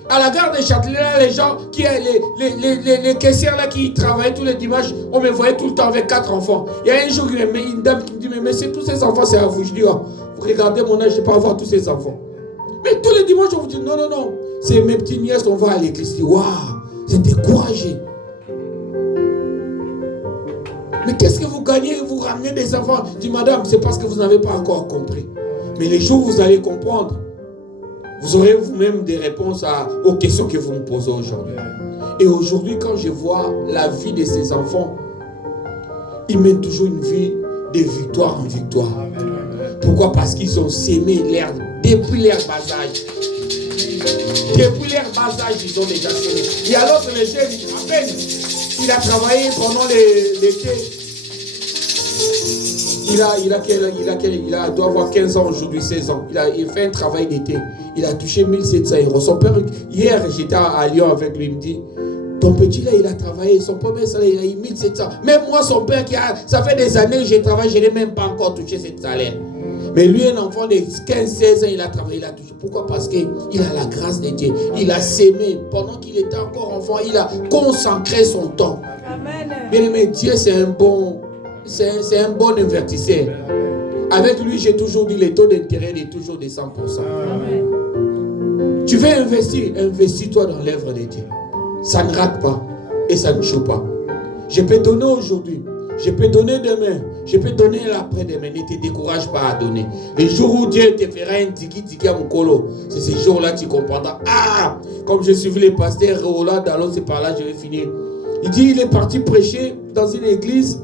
À la gare de Châtelet, là, les gens, les caissières là, qui travaillaient tous les dimanches, on me voyait tout le temps avec 4 enfants. Il y a un jour, une dame qui me dit, mais monsieur, tous ces enfants, c'est à vous. Je dis, oh, vous regardez mon âge, je ne peux pas avoir tous ces enfants. Mais tous les dimanches, on vous dit, non, non, non, c'est mes petites nièces, on va à l'église. Je dis, waouh, c'est découragé. Mais qu'est-ce que vous gagnez, vous ramenez des enfants? Je dis, madame, c'est parce que vous n'avez pas encore compris. Mais les jours où vous allez comprendre, vous aurez vous-même des réponses aux questions que vous me posez aujourd'hui. Et aujourd'hui, quand je vois la vie de ces enfants, ils mènent toujours une vie de victoire en victoire. Pourquoi? Parce qu'ils ont sémé l'herbe depuis leur bas âge. Depuis leur bas âge, ils ont déjà sémé. Et alors que le jeune, à peine, il a travaillé pendant l'été. Il doit avoir 15 ans aujourd'hui, 16 ans. Il fait un travail d'été. Il a touché 1700 euros. Son père, hier, j'étais à Lyon avec lui, il me dit, ton petit là, il a travaillé, son premier salaire, il a eu 1700. Même moi, son père, ça fait des années que j'ai travaillé, je n'ai même pas encore touché ce salaire. Mais lui, un enfant de 15-16 ans, il a travaillé, il a touché. Pourquoi? Parce qu'il a la grâce de Dieu. Il a sémé. Pendant qu'il était encore enfant, il a consacré son temps. Amen. Bien aimé, Dieu, c'est un bon investisseur. Avec lui, j'ai toujours dit, le taux d'intérêt est toujours de 100%. Amen. Tu veux investir, investis-toi dans l'œuvre de Dieu. Ça ne rate pas et ça ne joue pas. Je peux donner aujourd'hui, je peux donner demain, je peux donner l'après-demain. Ne te décourage pas à donner. Les jours où Dieu te fera un tiki à mon colo, c'est ces jours-là que tu comprendras. Ah, comme je suis vu les pasteurs, Roland Dallon, c'est par là, je vais finir. Il dit, il est parti prêcher dans une église.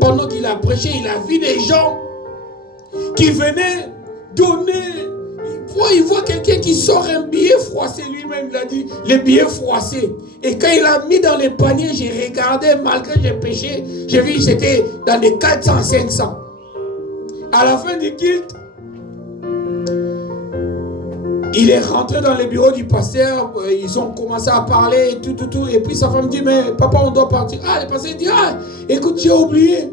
Pendant qu'il a prêché, il a vu des gens qui venaient donner. Il voit quelqu'un qui sort un billet froissé, lui-même il a dit, les billets froissés. Et quand il a mis dans les paniers, j'ai regardé, malgré que j'ai péché, j'ai vu que c'était dans les 400, 500. À la fin du culte, il est rentré dans le bureau du pasteur, ils ont commencé à parler, et tout. Et puis sa femme dit, mais papa, on doit partir. Ah, le pasteur dit, ah, écoute, j'ai oublié.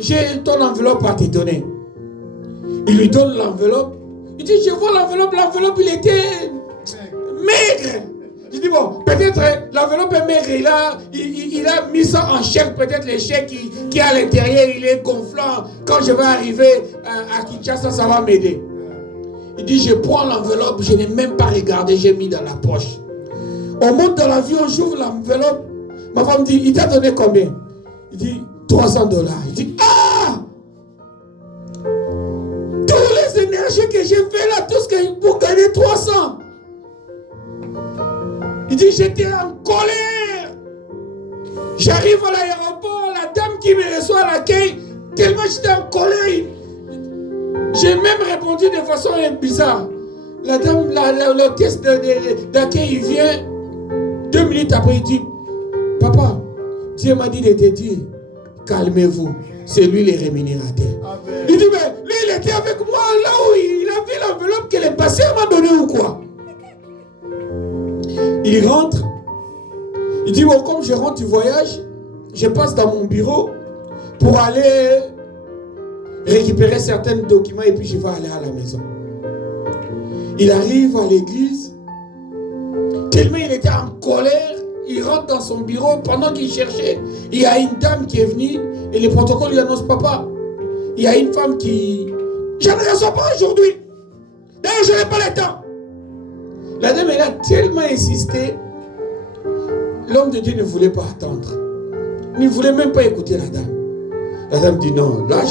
J'ai ton enveloppe à te donner. Il lui donne l'enveloppe. Il dit, je vois l'enveloppe, il était maigre. Je dis, bon, peut-être l'enveloppe est maigre, il a mis ça en chèque, peut-être le chèque qui est à l'intérieur, il est gonflant. Quand je vais arriver à Kinshasa, ça va m'aider. Il dit, je prends l'enveloppe, je n'ai même pas regardé, j'ai mis dans la poche. On monte dans l'avion, j'ouvre l'enveloppe. Ma femme dit, il t'a donné combien? Il dit, $300. Il dit, ah! Toutes les énergies que j'ai fait là, tout ce que pour gagner 300. Il dit, j'étais en colère. J'arrive à l'aéroport, la dame qui me reçoit à l'accueil, tellement j'étais en colère. J'ai même répondu de façon bizarre. La dame, le caisse d'accueil, il vient. 2 minutes après, il dit, papa, Dieu m'a dit de te dire, calmez-vous, c'est lui le rémunérateur. Amen. Il dit, mais lui, il était avec moi là où il a vu l'enveloppe que le pasteur m'a donné ou quoi? Il rentre. Il dit, bon, comme je rentre du voyage, je passe dans mon bureau pour aller récupérer certains documents et puis je vais aller à la maison. Il arrive à l'église. Tellement il était en colère, il rentre dans son bureau. Pendant qu'il cherchait, il y a une dame qui est venue et le protocole lui annonce, papa, il y a une femme qui... Je ne reçois pas aujourd'hui. D'ailleurs, je n'ai pas le temps. La dame, elle a tellement insisté. L'homme de Dieu ne voulait pas attendre. Il ne voulait même pas écouter la dame. La dame dit non, là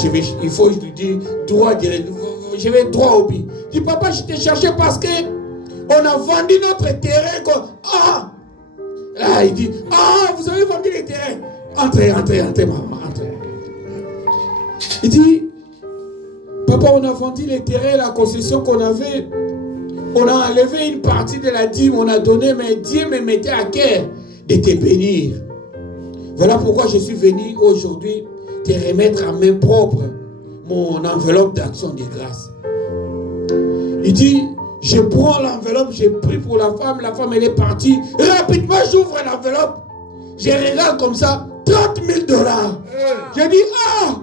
il faut lui dire droit direct. Je vais droit au but. Il dit, papa, je t'ai cherché parce que on a vendu notre terrain. Ah! Là, il dit, ah, vous avez vendu les terrains. Entrez, maman, entrez. Il dit, papa, on a vendu les terrains, la concession qu'on avait. On a enlevé une partie de la dîme, on a donné, mais Dieu me mettait à cœur de te bénir. Voilà pourquoi je suis venu aujourd'hui te remettre à main propre mon enveloppe d'action de grâce. Il dit, je prends l'enveloppe, j'ai pris pour la femme elle est partie. Rapidement, j'ouvre l'enveloppe. Je regarde comme ça, $30 000. J'ai dit, ah,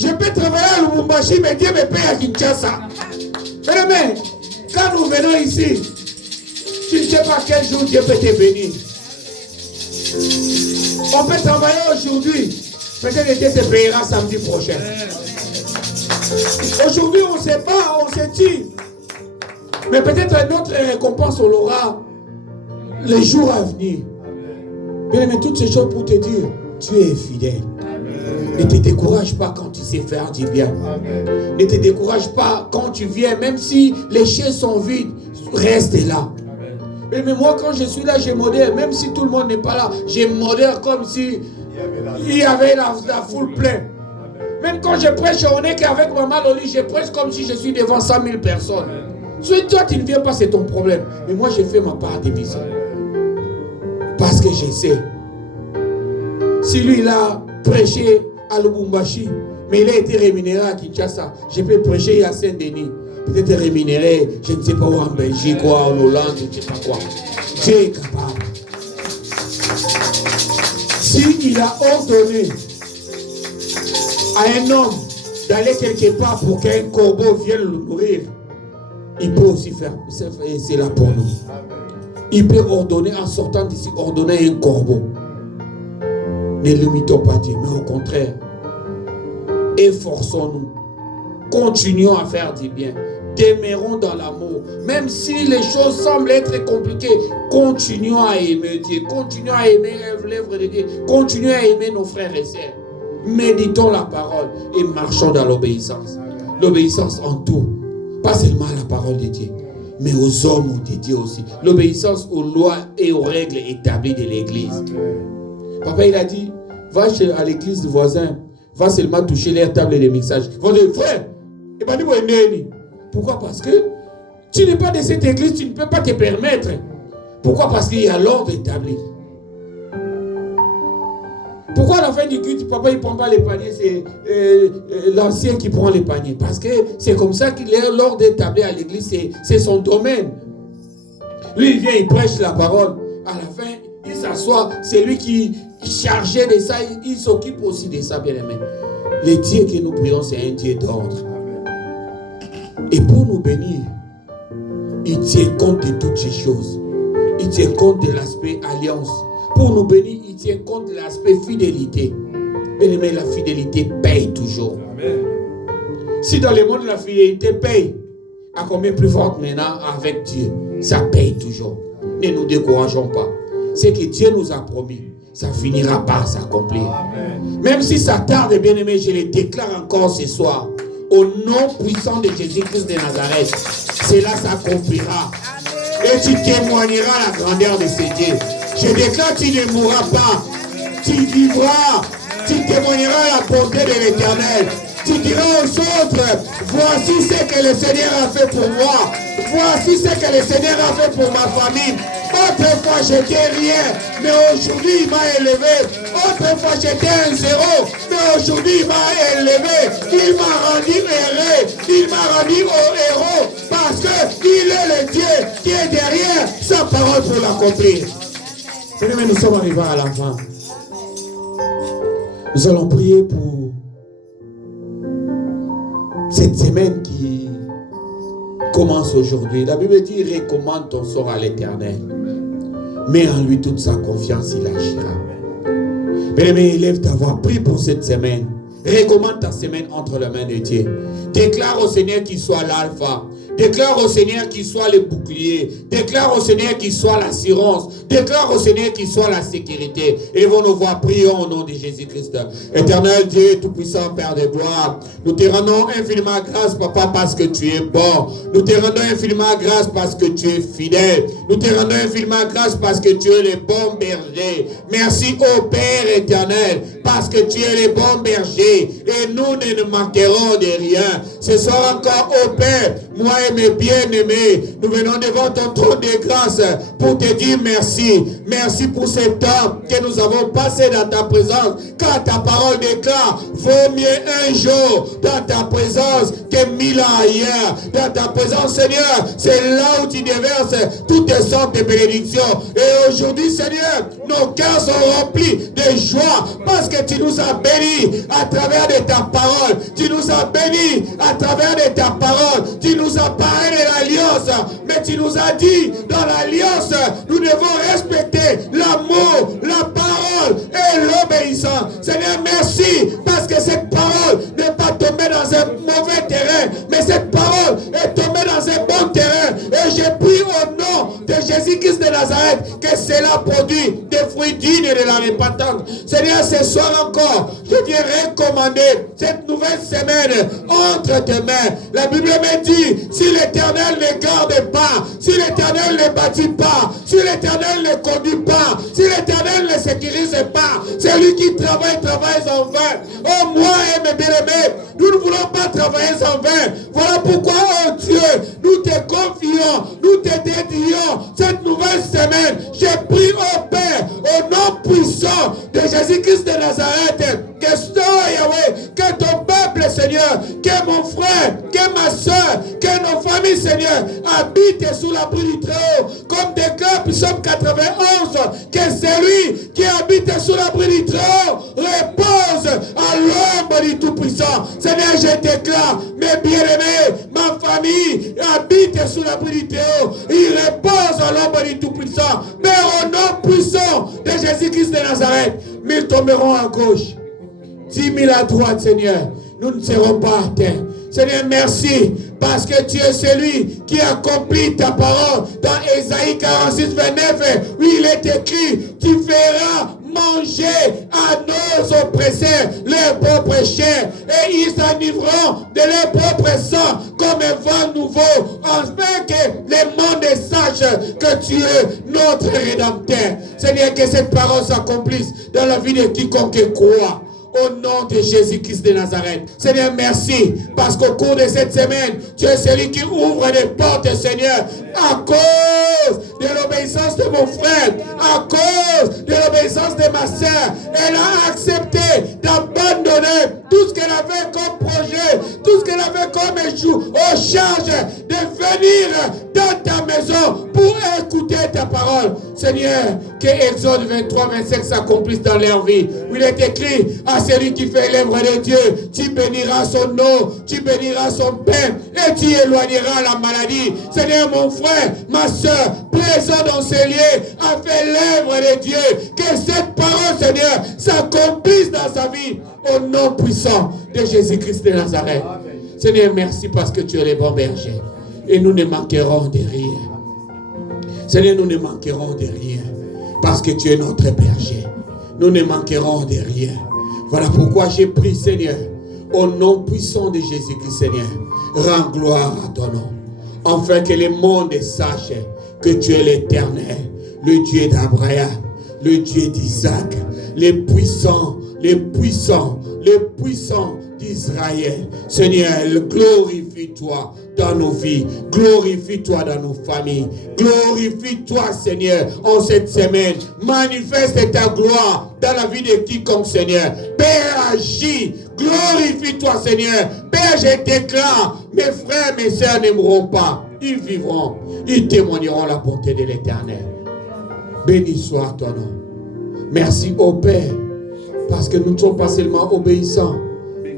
Je peux travailler à Lubumbashi, mais Dieu me paye à Kinshasa. Mais quand nous venons ici, tu ne sais pas quel jour Dieu peut te bénir. On peut travailler aujourd'hui. Peut-être que Dieu te payera samedi prochain. Aujourd'hui, on ne sait pas, on se tue. Mais peut-être notre récompense, on l'aura les jours à venir. Mais toutes ces choses pour te dire, tu es fidèle. Ne te décourage pas quand tu sais faire du bien. Ne te décourage pas quand tu viens, même si les chaises sont vides, reste là. Mais moi, quand je suis là, je modère. Même si tout le monde n'est pas là, je modère comme si il y avait la foule pleine. Même quand je prêche, on est qu'avec Maman Loli, je prêche comme si je suis devant 100 000 personnes. Si toi, tu ne viens pas, c'est ton problème. Mais moi, je fais ma part de mission. Parce que je sais. Si lui, il a prêché à Lubumbashi, mais il a été rémunéré à Kinshasa, je peux prêcher à Saint-Denis. Peut-être rémunéré, je ne sais pas où, en Belgique, ou en Hollande, je ne sais pas quoi. Dieu est capable. S'il a ordonné à un homme d'aller quelque part pour qu'un corbeau vienne le nourrir, il peut aussi faire. C'est là pour nous. Il peut ordonner, en sortant d'ici, ordonner un corbeau. Ne limitons pas Dieu, mais au contraire, efforçons-nous. Continuons à faire du bien. Demeurons dans l'amour. Même si les choses semblent être compliquées, continuons à aimer Dieu. Continuons à aimer l'œuvre de Dieu. Continuons à aimer nos frères et sœurs. Méditons la parole et marchons dans l'obéissance. L'obéissance en tout. Pas seulement à la parole de Dieu, mais aux hommes de Dieu aussi. L'obéissance aux lois et aux règles établies de l'église. Papa, il a dit, va à l'église du voisin, va seulement toucher leur table de mixage. Il va dire, frère, pourquoi? Parce que tu n'es pas de cette église, tu ne peux pas te permettre. Pourquoi? Parce qu'il y a l'ordre établi. Pourquoi à la fin du culte, papa, il ne prend pas les paniers, c'est l'ancien qui prend les paniers? Parce que c'est comme ça qu'il est l'ordre établi à l'église, c'est son domaine. Lui, il vient, il prêche la parole. À la fin, il s'assoit, c'est lui qui est chargé de ça, il s'occupe aussi de ça, bien aimé. Le Dieu que nous prions, c'est un Dieu d'ordre. Et pour nous bénir, il tient compte de toutes ces choses. Il tient compte de l'aspect alliance. Pour nous bénir, il tient compte de l'aspect fidélité. Bien aimé, la fidélité paye toujours. Amen. Si dans le monde la fidélité paye, à combien plus forte maintenant avec Dieu, ça paye toujours. Ne nous décourageons pas. Ce que Dieu nous a promis, ça finira par s'accomplir. Amen. Même si ça tarde, bien aimé, je le déclare encore ce soir. Au nom puissant de Jésus-Christ de Nazareth, cela s'accomplira. Et tu témoigneras la grandeur de ce Dieu. Je déclare, tu ne mourras pas. Tu vivras. Tu témoigneras la bonté de l'Éternel. Tu diras aux autres, voici ce que le Seigneur a fait pour moi. Voici ce que le Seigneur a fait pour ma famille. Autrefois, j'étais rien, mais aujourd'hui, il m'a élevé. Autrefois, j'étais un zéro, mais aujourd'hui, il m'a élevé. Il m'a rendu heureux. Il m'a rendu au héros. Parce qu'il est le Dieu qui est derrière sa parole pour l'accomplir. Mais nous sommes arrivés à la fin. Nous allons prier pour cette semaine qui commence aujourd'hui. La Bible dit, recommande ton sort à l'Éternel. Mets en lui toute sa confiance, il agira. Bien-aimé, élève ta voix, prie pour cette semaine. Recommande ta semaine entre les mains de Dieu. Déclare au Seigneur qu'il soit l'alpha. Déclare au Seigneur qu'il soit le bouclier. Déclare au Seigneur qu'il soit l'assurance. Déclare au Seigneur qu'il soit la sécurité. Élevons nos voix, prions au nom de Jésus-Christ. Éternel Dieu, tout-puissant Père de gloire, nous te rendons infiniment grâce, Papa, parce que tu es bon. Nous te rendons infiniment grâce parce que tu es fidèle. Nous te rendons infiniment grâce parce que tu es le bon berger. Merci au Père éternel, parce que tu es le bon berger. Et nous ne manquerons de rien. Ce soir encore, au Père, moi et mes bien-aimés, nous venons devant ton trône de grâce pour te dire merci. Merci pour cet temps que nous avons passé dans ta présence. Car ta parole déclare, vaut mieux un jour dans ta présence que 1000 ans ailleurs. Dans ta présence, Seigneur, c'est là où tu déverses toutes sortes de bénédictions. Et aujourd'hui, Seigneur, nos cœurs sont remplis de joie parce que tu nous as bénis à travers de ta parole. Tu nous as bénis à travers de ta parole. Tu nous as parlé de l'alliance, mais tu nous as dit dans l'alliance, nous devons respecter l'amour, la parole et l'obéissance. Seigneur, merci parce que cette parole n'est pas tombée dans un mauvais terrain, mais cette parole est tombée dans un bon terrain. Et j'ai pris au nom de Jésus-Christ de Nazareth que cela produit des fruits dignes de la repentance. Seigneur, ce soir encore, je viens recommander cette nouvelle semaine entre tes mains. La Bible me dit, si l'Éternel ne garde pas, si l'Éternel ne bâtit pas, si l'Éternel ne conduit pas, si l'Éternel ne sécurise pas, celui qui travaille en vain. Oh, moi et mes bien-aimés, nous ne voulons pas travailler en vain. Voilà pourquoi, oh Dieu, nous te confions, nous te dédions cette nouvelle semaine. J'ai pris au Père, au nom puissant de Jésus-Christ de Nazareth, que Yahweh, que ton peuple, Seigneur, que mon frère, que ma soeur, que nos familles, Seigneur, habitent sous l'abri du Très-Haut, comme déclare Psaume 91, que celui qui habite sous l'abri du Très-Haut repose à l'ombre du Tout-Puissant. Seigneur, je déclare, mes bien-aimés, ma famille habite sous l'abri du Très-Haut, il repose à l'ombre du Tout-Puissant. Mais au nom puissant de Jésus-Christ de Nazareth, 1000 tomberont à gauche, 10 000 à droite, Seigneur. Nous ne serons pas atteints. Seigneur, merci, parce que tu es celui qui accomplit ta parole. Dans Ésaïe 46, 29, où il est écrit, tu feras manger à nos oppresseurs leur propre chair, et ils s'enivreront de leur propre sang comme un vent nouveau, afin que le monde sache que tu es notre Rédempteur. Seigneur, que cette parole s'accomplisse dans la vie de quiconque croit. Au nom de Jésus-Christ de Nazareth. Seigneur, merci, parce qu'au cours de cette semaine, tu es celui qui ouvre les portes, Seigneur, à cause de l'obéissance de mon frère, à cause de l'obéissance de ma soeur. Elle a accepté d'abandonner tout ce qu'elle avait comme projet, tout ce qu'elle avait comme échou, au charge de venir dans ta maison pour écouter ta parole. Seigneur, que Exode 23, 25 s'accomplisse dans leur vie. Où il est écrit, à celui qui fait l'œuvre de Dieu, tu béniras son nom, tu béniras son pain et tu éloigneras la maladie. Seigneur, mon frère, ma soeur, présent dans ces lieux, a fait l'œuvre de Dieu. Que cette parole, Seigneur, s'accomplisse dans sa vie au nom puissant de Jésus-Christ de Nazareth. Amen. Seigneur, merci parce que tu es le bon berger et nous ne manquerons de rien. Seigneur, nous ne manquerons de rien parce que tu es notre berger. Nous ne manquerons de rien. Voilà pourquoi j'ai pris, Seigneur, au nom puissant de Jésus-Christ, Seigneur, rends gloire à ton nom, afin que le monde sache que tu es l'Éternel, le Dieu d'Abraham, le Dieu d'Isaac, les puissants d'Israël. Seigneur, glorifie-toi dans nos vies, glorifie-toi dans nos familles, glorifie-toi, Seigneur, en cette semaine. Manifeste ta gloire dans la vie de quiconque, Seigneur. Père, agis, glorifie-toi, Seigneur. Père, je déclare, mes frères, mes sœurs n'aimeront pas, ils vivront, ils témoigneront la bonté de l'Éternel. Béni soit ton nom. Merci au Père, parce que nous ne sommes pas seulement obéissants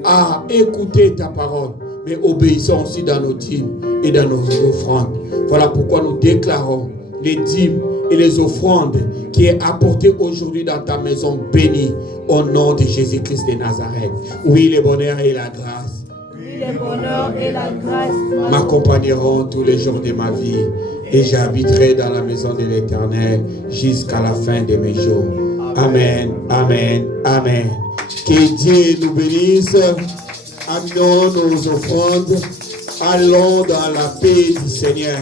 à écouter ta parole, mais obéissons aussi dans nos dîmes et dans nos offrandes. Voilà pourquoi nous déclarons les dîmes et les offrandes qui est apportées aujourd'hui dans ta maison bénie au nom de Jésus-Christ de Nazareth. Oui, le bonheur et la grâce. Oui, le bonheur et la grâce m'accompagneront tous les jours de ma vie et j'habiterai dans la maison de l'Éternel jusqu'à la fin de mes jours. Amen, amen, amen. Que Dieu nous bénisse. Amenons nos offrandes. Allons dans la paix du Seigneur.